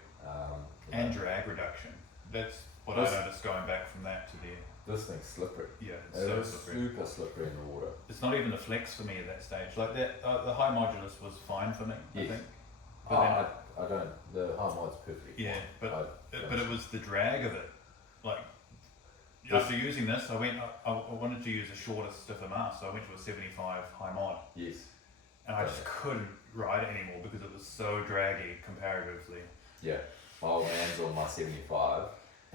And drag reduction. That's what I noticed going back from that to there. This thing's slippery. Yeah, it's It so is slippery. super slippery in the water. It's not even the flex for me at that stage. Like that, the high modulus was fine for me, I Yes. think. Oh, But I don't. The high mod's perfect. yeah, but it was the drag of it. Like This- after using this, I wanted to use a shorter, stiffer mast, so I went to a 75 high mod, Yes. and I just couldn't ride it anymore because it was so draggy comparatively. Yeah. My old man's on my 75,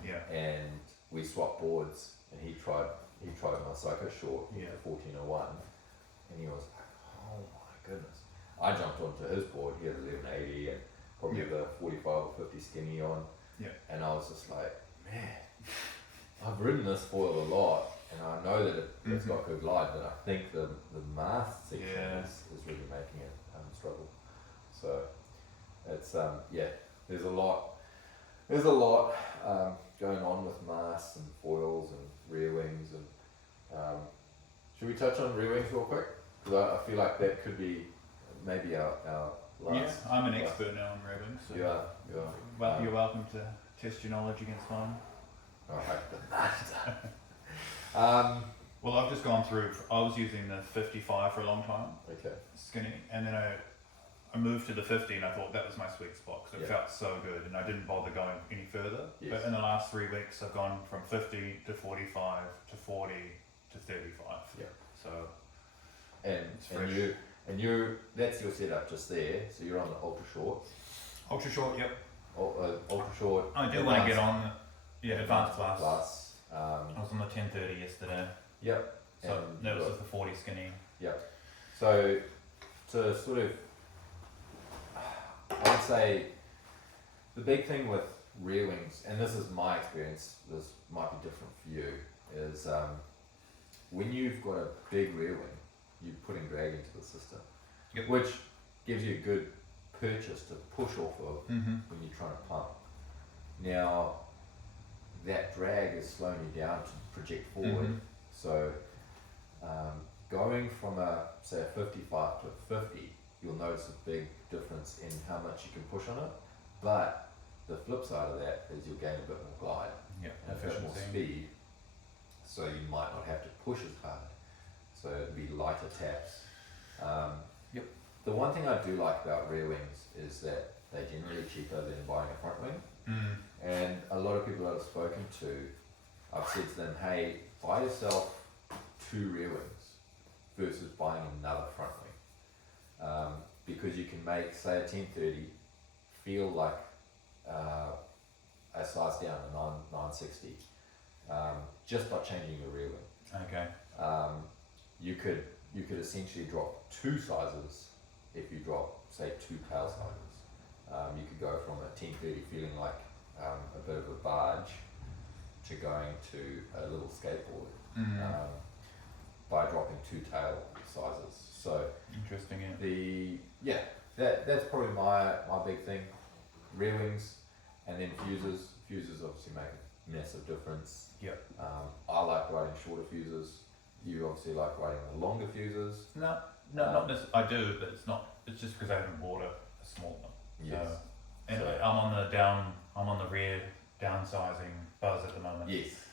Yeah. and we swapped boards, and he tried my Psycho Short with Yeah. the 1401, and he was like, oh my goodness. I jumped onto his board. He had 1180 and probably the 45 or 50 skinny on. Yeah. And I was just like, man, I've ridden this foil a lot, and I know that it's got good glide, but I think the mast section is really making it struggle. So it's there's a lot going on with masts and foils and rear wings, and should we touch on rear wings real quick? Because I feel like that could be maybe our last. Yeah, I'm an expert now on rear wings. So You are. Well, you're welcome to test your knowledge against mine. Alright. Well, I've just gone through. I was using the 55 for a long time, Okay. skinny, and then I moved to the 50, and I thought that was my sweet spot because it felt so good, and I didn't bother going any further. Yes. But in the last 3 weeks, I've gone from 50 to 45 to 40 to 35. Yeah. So And fresh. you that's your setup just there. So you're on the ultra short. ultra short, yep. Ultra short. I do want to get on. Advanced class. I I was on the 1030 yesterday. Yep. So And that was you've just the 40 skinny. Yep. So to sort of, I would say, the big thing with rear wings, and this is my experience, this might be different for you, is when you've got a big rear wing, you're putting drag into the system, which gives you a good purchase to push off of when you're trying to pump. Now, that drag is slowing you down to project forward. So going from say a 55 to a 50, you'll notice a big difference in how much you can push on it. But the flip side of that is you'll gain a bit more glide and a bit more speed. So you might not have to push as hard. So it'd be lighter taps. The one thing I do like about rear wings is that they're generally cheaper than buying a front wing. And a lot of people that I've spoken to, I've said to them, hey, buy yourself 2 rear wings versus buying another front wing. Because you can make, say, a 1030 feel like a size down, a 960, just by changing your rear wing. Okay. You could essentially drop 2 sizes if you drop, say, 2 tail sizes. You could go from a 1030 feeling like a bit of a barge to going to a little skateboard Mm. by dropping 2 tail sizes. So Interesting, yeah. that's probably my big thing. Rear wings and then fuses. Fuses obviously make a massive difference. Yep. I like riding shorter fuses. You obviously like riding the longer fuses. No, not necessarily. I do, but it's not. It's just because I haven't bought a small one. Yes. So, and So- I'm on the rear downsizing buzz at the moment. Yes.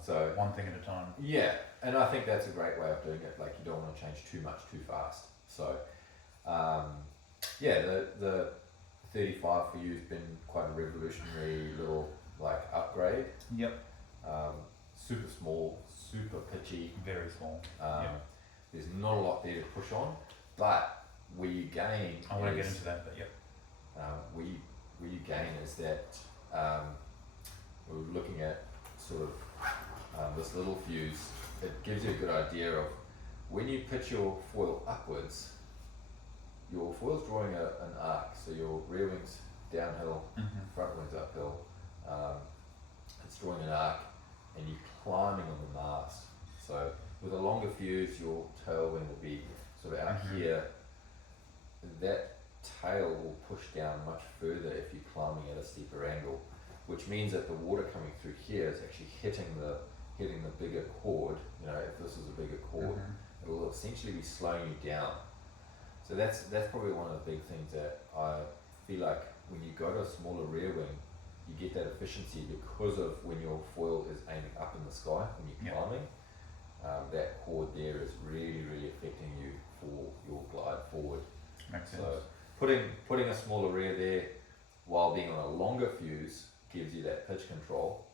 So one thing at a time. Yeah, and I think that's a great way of doing it. Like you don't want to change too much too fast. So, the 35 for you has been quite a revolutionary little like upgrade. Yep. Super small, super pitchy. Very small. There's not a lot there to push on, but where you gain. I want to get into that, but yep. Where you gain is that we're looking at sort of this little fuse. It gives you a good idea of when you pitch your foil upwards, your foil's drawing an arc, so your rear wing's downhill, front wing's uphill. It's drawing an arc and you're climbing on the mast. So with a longer fuse, your tail wing will be sort of out here. That tail will push down much further if you're climbing at a steeper angle, which means that the water coming through here is actually hitting the bigger cord. You know, if this is a bigger cord, it will essentially be slowing you down. So that's probably one of the big things that I feel like when you go to a smaller rear wing, you get that efficiency because of when your foil is aiming up in the sky when you're climbing. That cord there is really, really affecting you for your glide forward. Makes sense. So putting a smaller rear there while being on a longer fuse gives you that pitch control,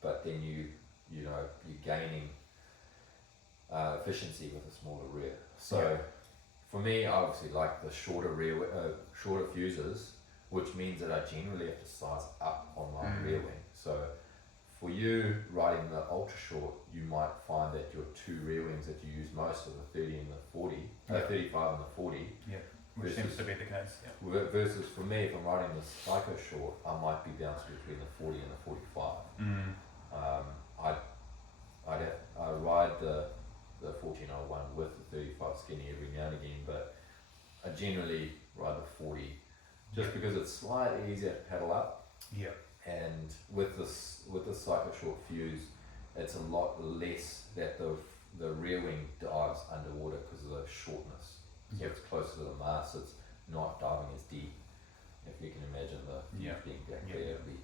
but then you're gaining efficiency with a smaller rear. So for me, I obviously like the shorter fuses, which means that I generally have to size up on my rear wing. So for you riding the ultra short, you might find that your 2 rear wings that you use most are the 30 and the 40, 35 and the 40. Yeah, which seems to be the case. Yeah. Versus for me, if I'm riding the psycho short, I might be bouncing between the 40 and the 45. I ride the 1401 with the 35 skinny every now and again, but I generally ride the 40 just because it's slightly easier to pedal up. Yeah. And with the psycho short fuse, it's a lot less that the rear wing dives underwater because of the shortness. So it's closer to the mast, it's not diving as deep. If you can imagine the fuse being back there, it'd be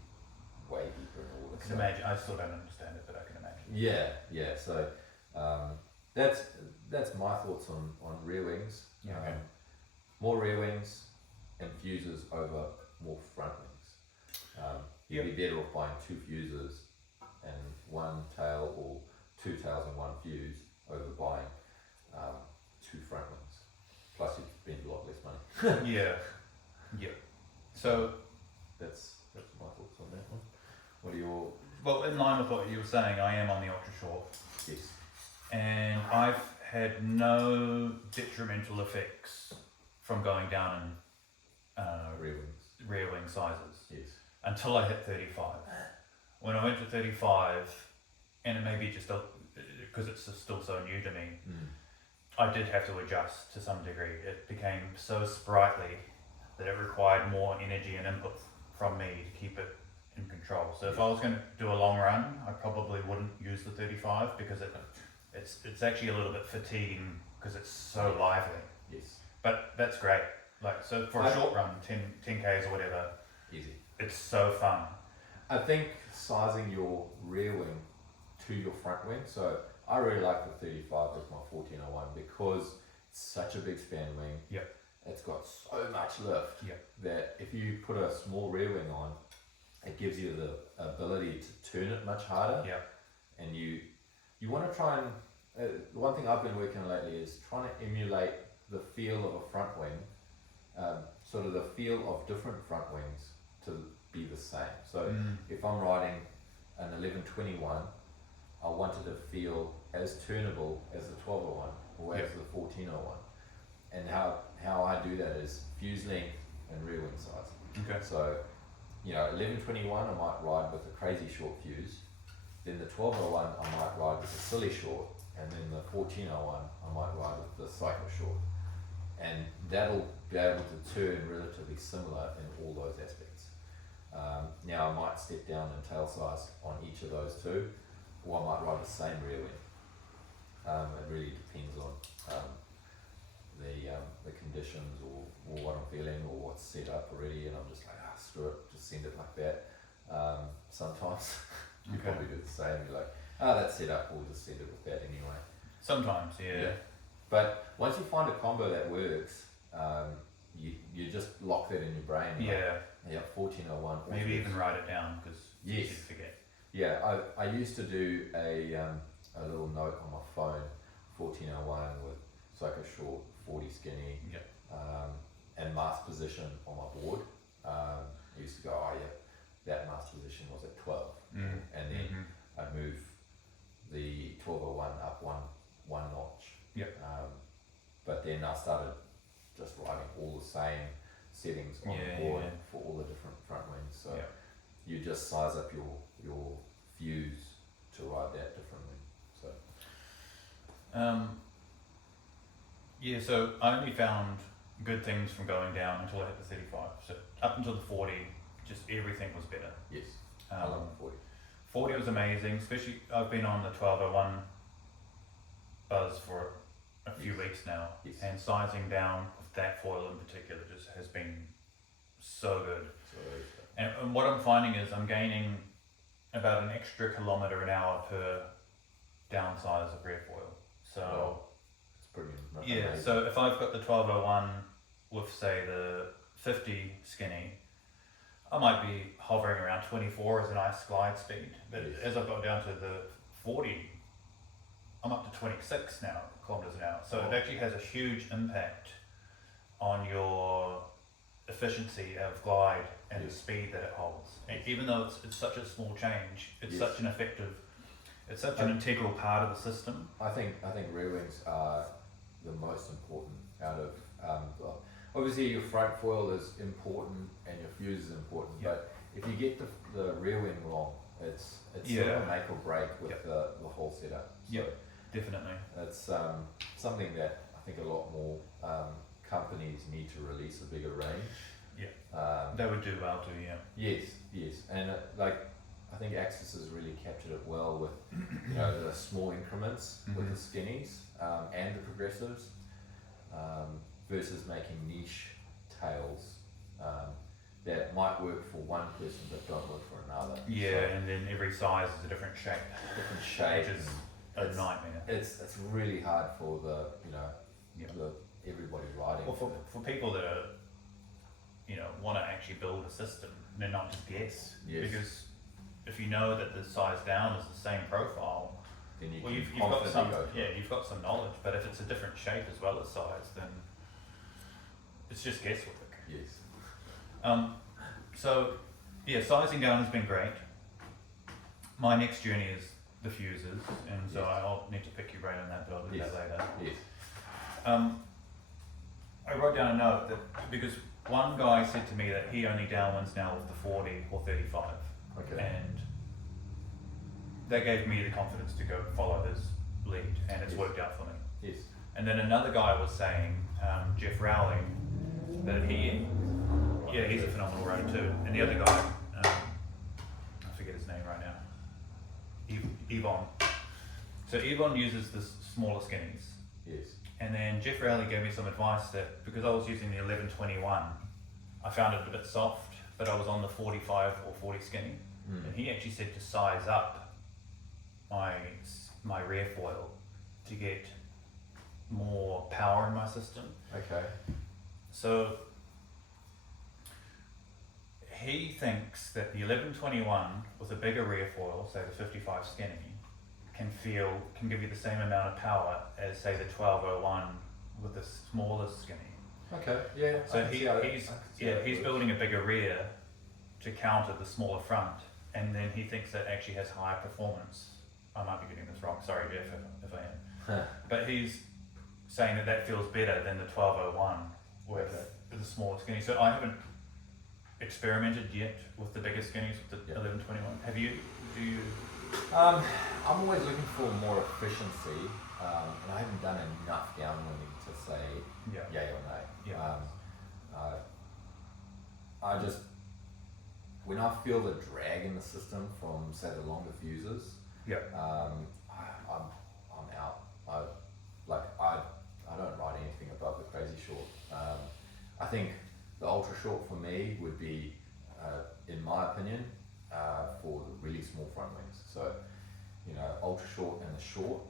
way deeper in the water. I can imagine. I still don't understand it, but I can imagine. Yeah. So that's my thoughts on rear wings. Okay. More rear wings and fuses over more front wings. You'd be better off buying 2 fuses and 1 tail or 2 tails and 1 fuse over buying 2 front wings. Plus you'd spend a lot less money. Yeah. So that's my thoughts on that one. What are your... Well, in line with what you were saying, I am on the ultra short. Yes. And I've had no detrimental effects from going down in rear wing sizes. Yes. Until I hit 35. When I went to 35, and it may be just because it's still so new to me, I did have to adjust to some degree. It became so sprightly that it required more energy and input from me to keep it in control. So if I was going to do a long run, I probably wouldn't use the 35 because it's actually a little bit fatiguing because it's so lively. Yes. But that's great. Like, so for a short run, 10Ks or whatever, Easy. it's so fun. I think sizing your rear wing to your front wing. So I really like the 35 with my 1401 because it's such a big span wing. Yep. It's got so much lift Yep. that if you put a small rear wing on, it gives you the ability to turn it much harder. Yep. And you want to try and the one thing I've been working on lately is trying to emulate the feel of a front wing, sort of the feel of different front wings to be the same. So if I'm riding an 1121, I want it to feel as turnable as the 1201 or as the 1401. And how I do that is fuse length and rear wing size. Okay. So 1121 I might ride with a crazy short fuse, then the 1201 I might ride with a silly short, and then the 1401 I might ride with the psycho short, and that'll be able to turn relatively similar in all those aspects. Now I might step down in tail size on each of those two, or I might ride the same rear wing. It really depends on the conditions or what I'm feeling or what's set up already, and I'm just like, screw it, just send it like that. Sometimes you probably do the same, you're like, that's set up, we'll just send it with that anyway. Sometimes, yeah. But once you find a combo that works, you just lock that in your brain. Yeah. Like, 1401. Maybe even write it down, because it's Yes. easy to forget. Yeah, I used to do a little note on my phone, 1401 with psycho short, 40 skinny, Yep. and Mast position on my board. I used to go, that Mast position was at 12, and then I'd move the 1201 up one notch. Yep. But then I started just writing all the same settings on the board for all the different front wings. So you just size up your fuse to ride that differently. So so I only found good things from going down until I hit the 35. So up until the 40, just everything was better. yes, I love the 40. 40 was amazing, especially I've been on the 1201 buzz for a few weeks now, and sizing down with that foil in particular just has been so good. And what I'm finding is I'm gaining about an extra kilometre an hour per downsize of rear foil. So it's pretty amazing. So if I've got the 1201 with say the 50 skinny, I might be hovering around 24 as a nice glide speed, but as I've got down to the 40, I'm up to 26 now kilometers an hour. So it actually has a huge impact on your efficiency of glide and the speed that it holds. And even though it's such a small change, it's such an effective, it's such an integral part of the system. I think rear wings are the most important out of obviously your front foil is important and your fuse is important, but if you get the rear wing wrong, it's sort of a make or break with the whole setup. So definitely. It's something that I think a lot more companies need to release a bigger range. They would do well too, Yes, and I think Axis has really captured it well with the small increments with the skinnies and the progressives versus making niche tails that might work for one person but don't work for another. And then every size is a different shape. Which is a nightmare. It's really hard for the everybody riding. Well, for people that are want to actually build a system, they're not just guess. Because if you know that the size down is the same profile, then you've got some you've got some knowledge. But if it's a different shape as well as size, then it's just guesswork. Sizing down has been great. My next journey is the fuses, and so I'll need to pick your brain on that, but I'll do that later. I wrote down a note that because one guy said to me that he only downwinds now with the 40 or 35, and that gave me the confidence to go follow his lead, and it's worked out for me. And then another guy was saying, Jeff Rowley, that he's a phenomenal rider too, and the other guy, I forget his name right now, Yvonne. So Yvonne uses the smaller skinnies. And then Jeff Rowley gave me some advice that because I was using the 1121, I found it a bit soft, but I was on the 45 or 40 skinny. And he actually said to size up my rear foil to get more power in my system. So he thinks that the 1121 with a bigger rear foil, say the 55 skinny, can give you the same amount of power as say the 1201 with the smaller skinny. So he's building a bigger rear to counter the smaller front, and then he thinks that actually has higher performance. I might be getting this wrong, sorry Jeff if I am. But he's saying that feels better than the 1201 with the smaller skinny. So I haven't experimented yet with the bigger skinnies with the 1121? Have you? Do you? I'm always looking for more efficiency, and I haven't done enough downwinding to say yay or nay. Yeah. I just, when I feel the drag in the system from say the longer fuses, I'm out. I don't ride anything above the crazy short. I think the ultra short for me would be, in my opinion, for the really small front wings. So, ultra short and the short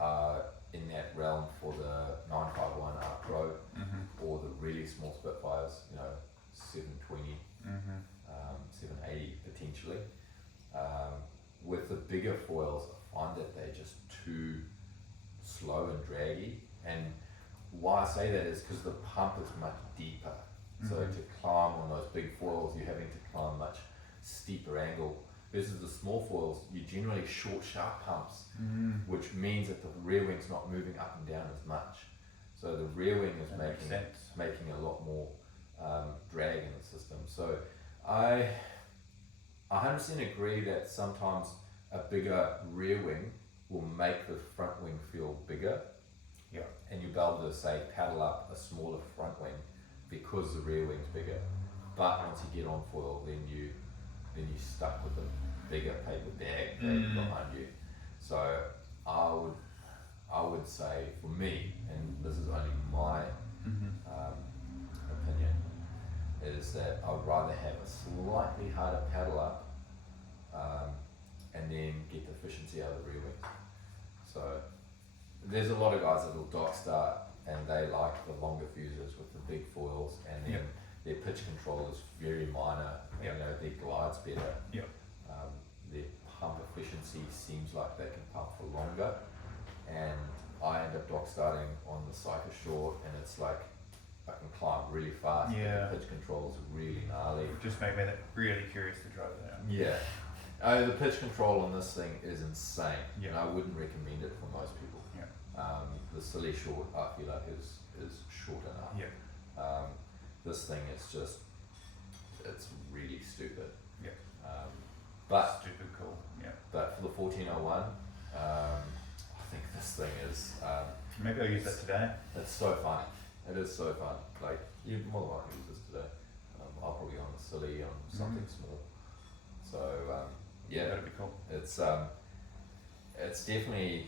are in that realm for the 951 R Pro or the really small Spitfires, 720, 780 potentially. With the bigger foils, I find that they're just too slow and draggy. And why I say that is because the pump is much deeper. So to climb on those big foils, you're having to climb much steeper angle. Versus the small foils, you generally short, sharp pumps, which means that the rear wing's not moving up and down as much. So the rear wing is making a lot more drag in the system. So I 100% agree that sometimes a bigger rear wing will make the front wing feel bigger. Yeah. And you'll be able to say paddle up a smaller front wing because the rear wing's bigger. But once you get on foil, then you're stuck with a bigger paper bag behind you. So I would say for me, and this is only my opinion, is that I'd rather have a slightly harder paddle up and then get the efficiency out of the rear wings. So there's a lot of guys that will dock start and they like the longer fuses with the big foils, and then their pitch control is very minor. Their glide's better. Their pump efficiency seems like they can pump for longer, and I end up dock starting on the Psycho Short, and it's like I can climb really fast, but the pitch control is really gnarly. Just made me really curious to try that out. Yeah. The pitch control on this thing is insane, and I wouldn't recommend it for most people. The silly short, I feel like is short enough. This thing is just, it's really stupid. But stupid cool. But for the 1401, I think this thing is. Maybe I'll use that today. It's so fun. It is so fun. Like, you more than likely use this today. I'll probably go on the silly on something small. So that'd be cool. It's definitely,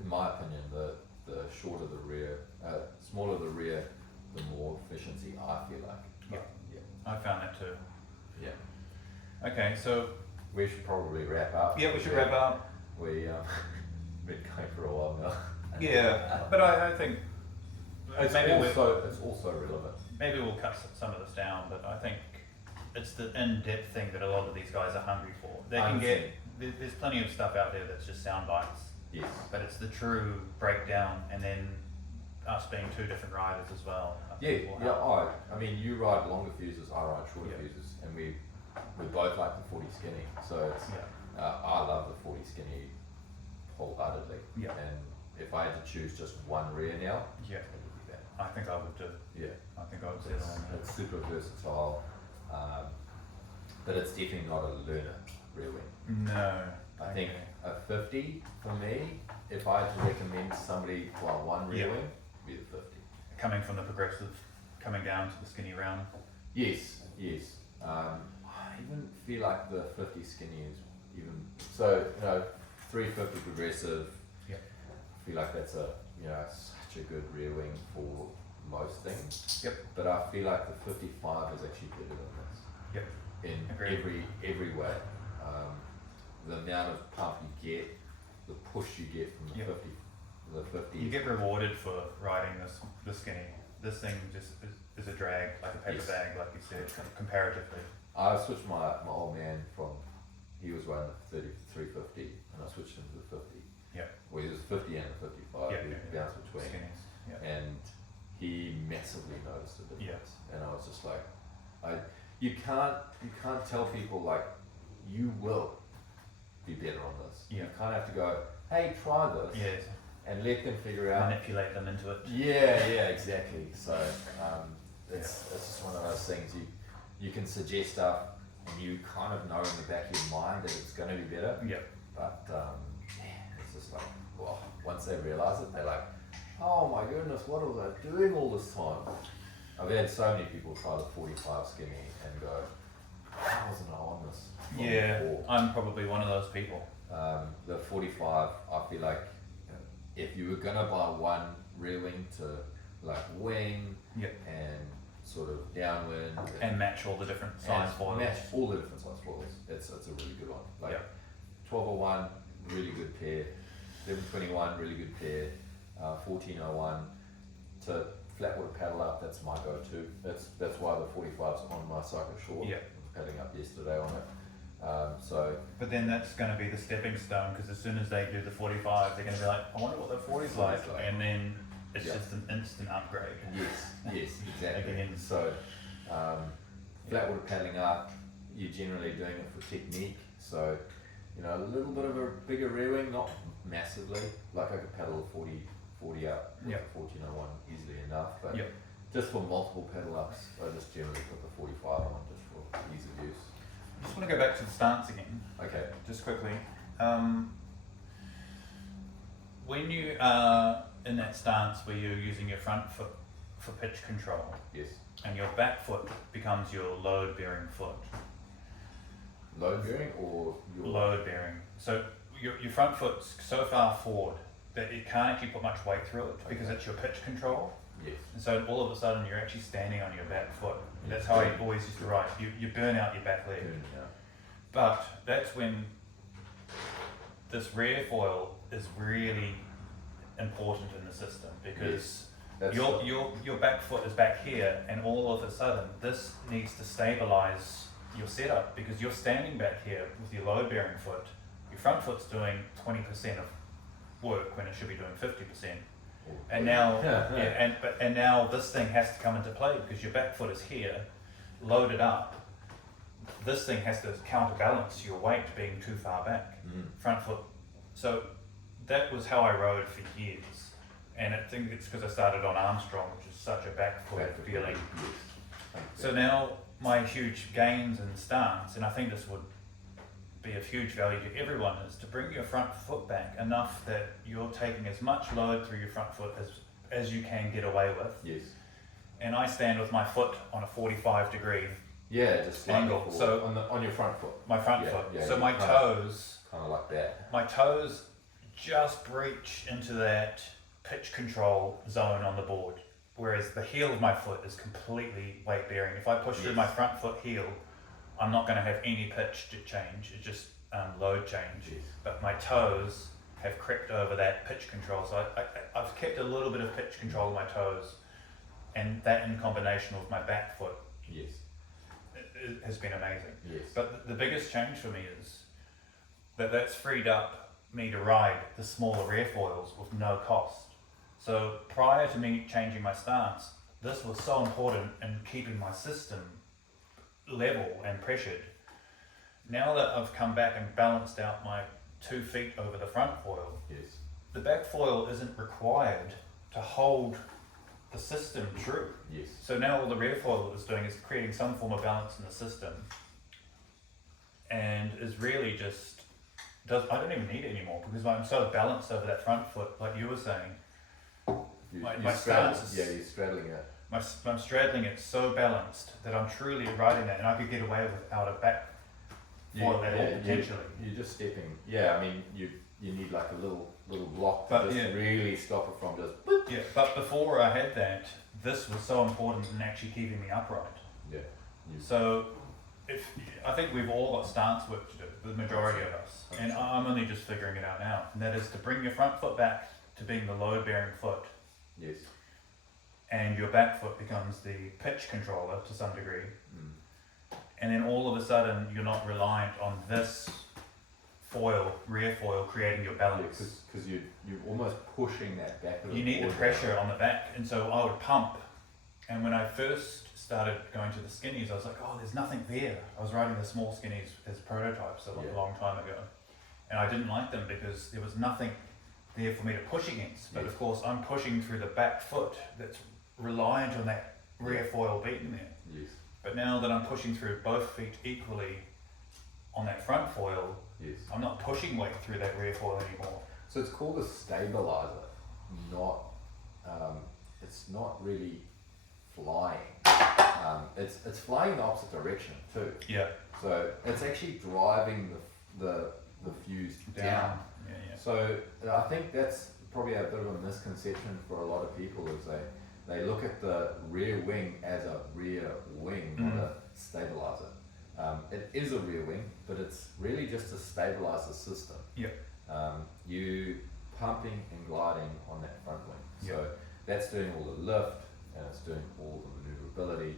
in my opinion, the shorter the rear, smaller the rear, the more efficiency I feel like. I found that too. Okay, so we should probably wrap up. We should wrap up. We've been going for a while now. But I think it's also relevant. Maybe we'll cut some of this down, but I think it's the in-depth thing that a lot of these guys are hungry for. They can get, there's plenty of stuff out there that's just sound bites. Yes. But it's the true breakdown, and then us being two different riders as well. I mean, you ride longer fuses, I ride shorter fuses, and we both like the 40 skinny. So it's, I love the 40 skinny wholeheartedly. And if I had to choose just one rear now, it would be that. I think I would too. I think I would say that. It's super versatile, but it's definitely not a learner rear wing. No. I think a 50 for me, if I had to recommend somebody for one rear wing, would be the 50. Coming from the progressive, coming down to the skinny round. Yes. I even feel like the 50 skinny is even, so 350 progressive. I feel like that's such a good rear wing for most things. But I feel like the 55 is actually better than this. In every way. The amount of pump you get, the push you get from the 50. You get rewarded for riding the skinny. This thing just is a drag, like a paper bag, like you said, comparatively. I switched my old man from, he was riding the 350, and I switched him to the 50. Well, he was 50 and the 55, he bounced between. Skinnies. And he massively noticed the difference. And I was just like, you can't tell people like, you will be better on this. You kind of have to go, hey, try this. And let them figure out. Manipulate them into it. Yeah, exactly. So it's just one of those things you can suggest stuff and you kind of know in the back of your mind that it's going to be better. Yeah. But it's just like, well, once they realise it, they're like, oh my goodness, what was I doing all this time? I've had so many people try the 45 skinny and go, why wasn't I on this? Yeah, before? I'm probably one of those people. The 45, I feel like if you were gonna buy one rear wing to like wing Yep. and sort of downwind And match all the different size foils. match all the different size foils, it's a really good one. Like Yep. 1201, really good pair. 1121, really good pair. 1401 to flatwood paddle up, that's my go-to. That's why the 45's on my cycle short. Yeah. I was paddling up yesterday on it. So But then that's going to be the stepping stone, because as soon as they do the 45, they're going to be like, I wonder what the 40's like, and then it's Yeah. just an instant upgrade. yes, exactly. Again. So flatwood paddling up, you're generally doing it for technique. So a little bit of a bigger rear wing, not massively. Like I could paddle a 40 up with Yeah. a 1401 easily enough, but Yeah. just for multiple paddle ups, I just generally put the 45 on just for ease of use. I just want to go back to the stance again, Okay. just quickly. When you are in that stance where you're using your front foot for pitch control, Yes. and your back foot becomes your load bearing foot. Load bearing or your Load bearing. So your front foot's so far forward that it can't actually put much weight through it because it's your pitch control. Yes. And so all of a sudden you're actually standing on your back foot. That's how I always used to write. You burn out your back leg. Yeah. But that's when this rear foil is really important in the system, because That's your back foot is back here, and all of a sudden this needs to stabilize your setup, because you're standing back here with your load bearing foot. Your front foot's doing 20% of work when it should be doing 50%. And now, and now this thing has to come into play, because your back foot is here, loaded up. This thing has to counterbalance your weight being too far back. Front foot. So that was how I rode for years, and I think it's because I started on Armstrong, which is such a back foot feeling. Yes. So now my huge gains in stance, and I think this would be of huge value to everyone, is to bring your front foot back enough that you're taking as much load through your front foot as you can get away with. Yes. And I stand with my foot on a 45-degree Yeah, just slightly angle. forward. So on your front foot. my front Yeah, foot. yeah, So you my toes, Kind of like that. my toes just breach into that pitch control zone on the board, whereas the heel of my foot is completely weight bearing. If I push through my front foot heel, I'm not going to have any pitch change. It's just load change. Yes. But my toes have crept over that pitch control, so I've kept a little bit of pitch control of my toes, and that in combination with my back foot Yes. it has been amazing. Yes. But the biggest change for me is that that's freed up me to ride the smaller rear foils with no cost. So prior to me changing my stance, this was so important in keeping my system level and pressured. Now that I've come back and balanced out my 2 feet over the front foil, Yes. the back foil isn't required to hold the system true. Yes. So now all the rear foil is doing is creating some form of balance in the system, and is really just I don't even need it anymore, because I'm so balanced over that front foot, like you were saying. My stance is, you're straddling it. I'm straddling it so balanced that I'm truly riding that, and I could get away without a back foil at all, potentially. You're just stepping. Yeah, I mean, you need like a little block But to just really stop it from just. Yeah, but before I had that, this was so important in actually keeping me upright. Yeah. So, I think we've all got stance work to do, the majority of us, and I'm only just figuring it out now. And that is to bring your front foot back to being the load-bearing foot, Yes. and your back foot becomes the pitch controller to some degree. And then all of a sudden, you're not reliant on this rear foil, creating your balance. Because you're almost pushing that back. You need the pressure on the back, and so I would pump. And when I first started going to the skinnies, I was like, oh, there's nothing there. I was riding the small skinnies as prototypes a long time ago, and I didn't like them because there was nothing there for me to push against. But of course, I'm pushing through the back foot that's reliant on that rear foil beating there. Yes. But now that I'm pushing through both feet equally on that front foil, Yes. I'm not pushing weight through that rear foil anymore. So it's called a stabilizer, not. It's not really flying. It's flying the opposite direction too. Yeah. So it's actually driving the fuse down. Yeah. So I think that's probably a bit of a misconception for a lot of people is they look at the rear wing as a rear wing, not a stabilizer. It is a rear wing, but it's really just to stabilize the system. Yeah. You pumping and gliding on that front wing. Yeah. So that's doing all the lift and it's doing all the maneuverability.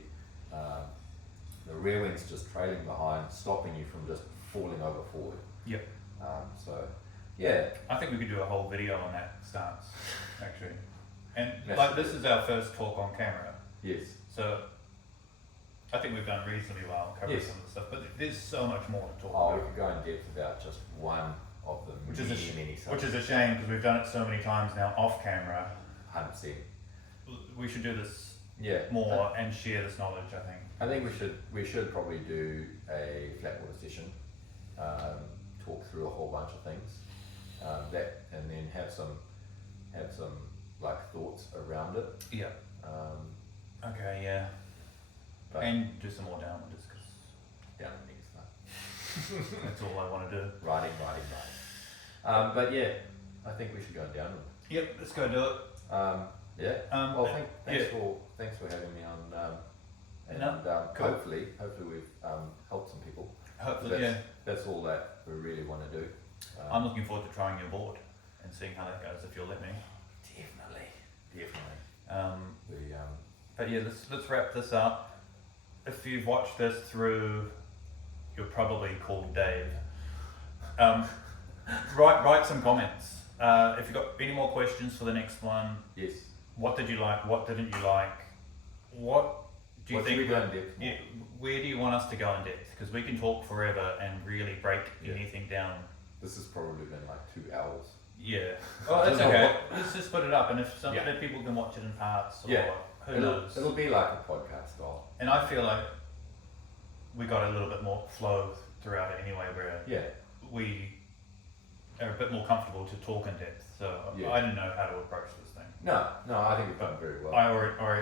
The rear wing's just trailing behind, stopping you from just falling over forward. Yep. So yeah. I think we could do a whole video on that stance, actually. And Yes. like this is our first talk on camera, Yes. so I think we've done reasonably well covering Yes. some of the stuff. But there's so much more to talk Oh, we about, could go in depth about just one of the Which is a many which is a shame because we've done it so many times now off camera. 100%. We should do this Yeah. more and share this knowledge. I think. I think we should probably do a flat water session, talk through a whole bunch of things, that and then have some like thoughts around it. Yeah. Okay. Yeah. But And do some more downwinders because downwinding is fun. that's all I want to do. Riding. But yeah, I think we should go downwind. Yep. Let's go do it. Yeah. Well, thanks yeah. for having me on. And cool. hopefully we've helped some people. Hopefully, That's all that we really want to do. I'm looking forward to trying your board and seeing how that goes if you'll let me. Definitely. But yeah, let's wrap this up. If you've watched this through, you're probably called Dave. Write some comments. If you've got any more questions for the next one, Yes. what did you like? What didn't you like? What do you What think? should we go in depth? Yeah, where do you want us to go in depth? Because we can talk forever and really break Yeah. anything down. This has probably been like 2 hours. Yeah. Oh, that's okay. Let's just put it up, and if Yeah. people can watch it in parts, or Yeah. who knows. It'll be like a podcast style. And I feel like we got a little bit more flow throughout it anyway, where Yeah. we are a bit more comfortable to talk in depth. So Yeah. I didn't know how to approach this thing. No, I think we've done very well. I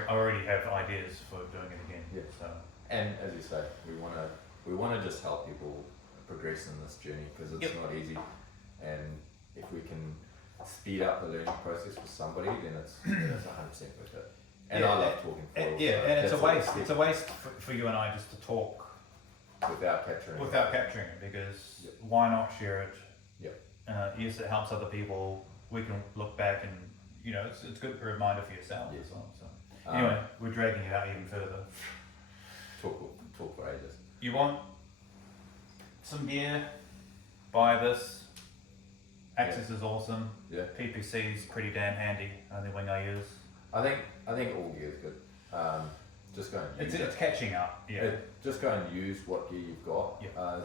already have ideas for doing it again. Yeah. So And as you say, we wanna just help people progress in this journey because it's Yep. not easy. And if we can speed up the learning process for somebody, then it's 100% worth it. And Yeah, I love talking for and it's a that's waste. all It's a waste for you and I just to talk without capturing. without capturing it, because Yep. why not share it? Yep. Yes, it helps other people. We can look back and it's good reminder for yourself Yes. as well. So anyway, we're dragging it out even further. Talk for ages. You want some gear? Buy this. Access is awesome. Yeah. PPC is pretty damn handy. Only wing I use. I think all gear is good. Just go and use It's it. catching up. Yeah. Just go and use what gear you've got. Yeah.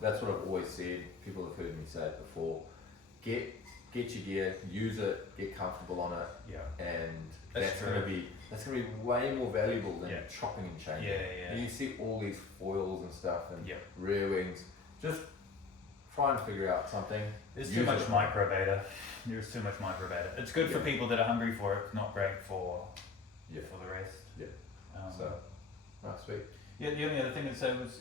That's what I've always said. People have heard me say it before. Get your gear, use it, get comfortable on it, Yeah. and That's that's true. gonna be way more valuable than Yeah. chopping and changing. Yeah. And you see all these foils and stuff and Yeah. rear wings. Just try and figure out something. There's too Use much it. micro beta. There's too much micro beta. It's good for Yeah. people that are hungry for it. Not great for Yeah. for the rest. Yeah. Um, So, sweet. yeah. The only other thing to say was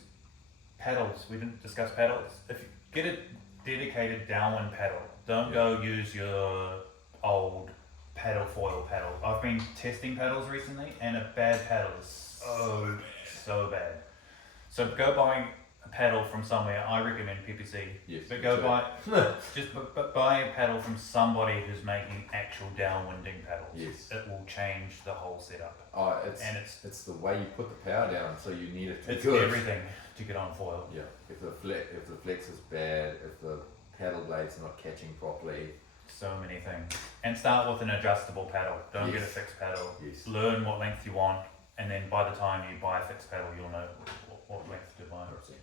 pedals. We didn't discuss pedals. If you get a dedicated downwind pedal, don't go use your old paddle foil pedal. I've been testing pedals recently, and a bad pedal is so bad. So go buy a pedal from somewhere. I recommend PPC. Yes. But go so- buy but buy a pedal from somebody who's making actual downwinding pedals. Yes. It will change the whole setup. Oh, And it's the way you put the power down, so you need it to be It's good. everything to get on foil. Yeah. If the flex is bad, if the paddle blade's not catching properly. So many things. And start with an adjustable paddle. Don't get a Yes. fixed paddle. Yes. Learn what length you want, and then by the time you buy a fixed paddle, you'll know what length to buy. 100%.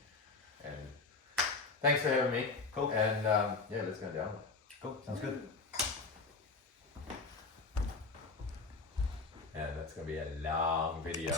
And thanks for having me. Cool. And let's go down. Cool. Sounds good. And that's gonna be a long video.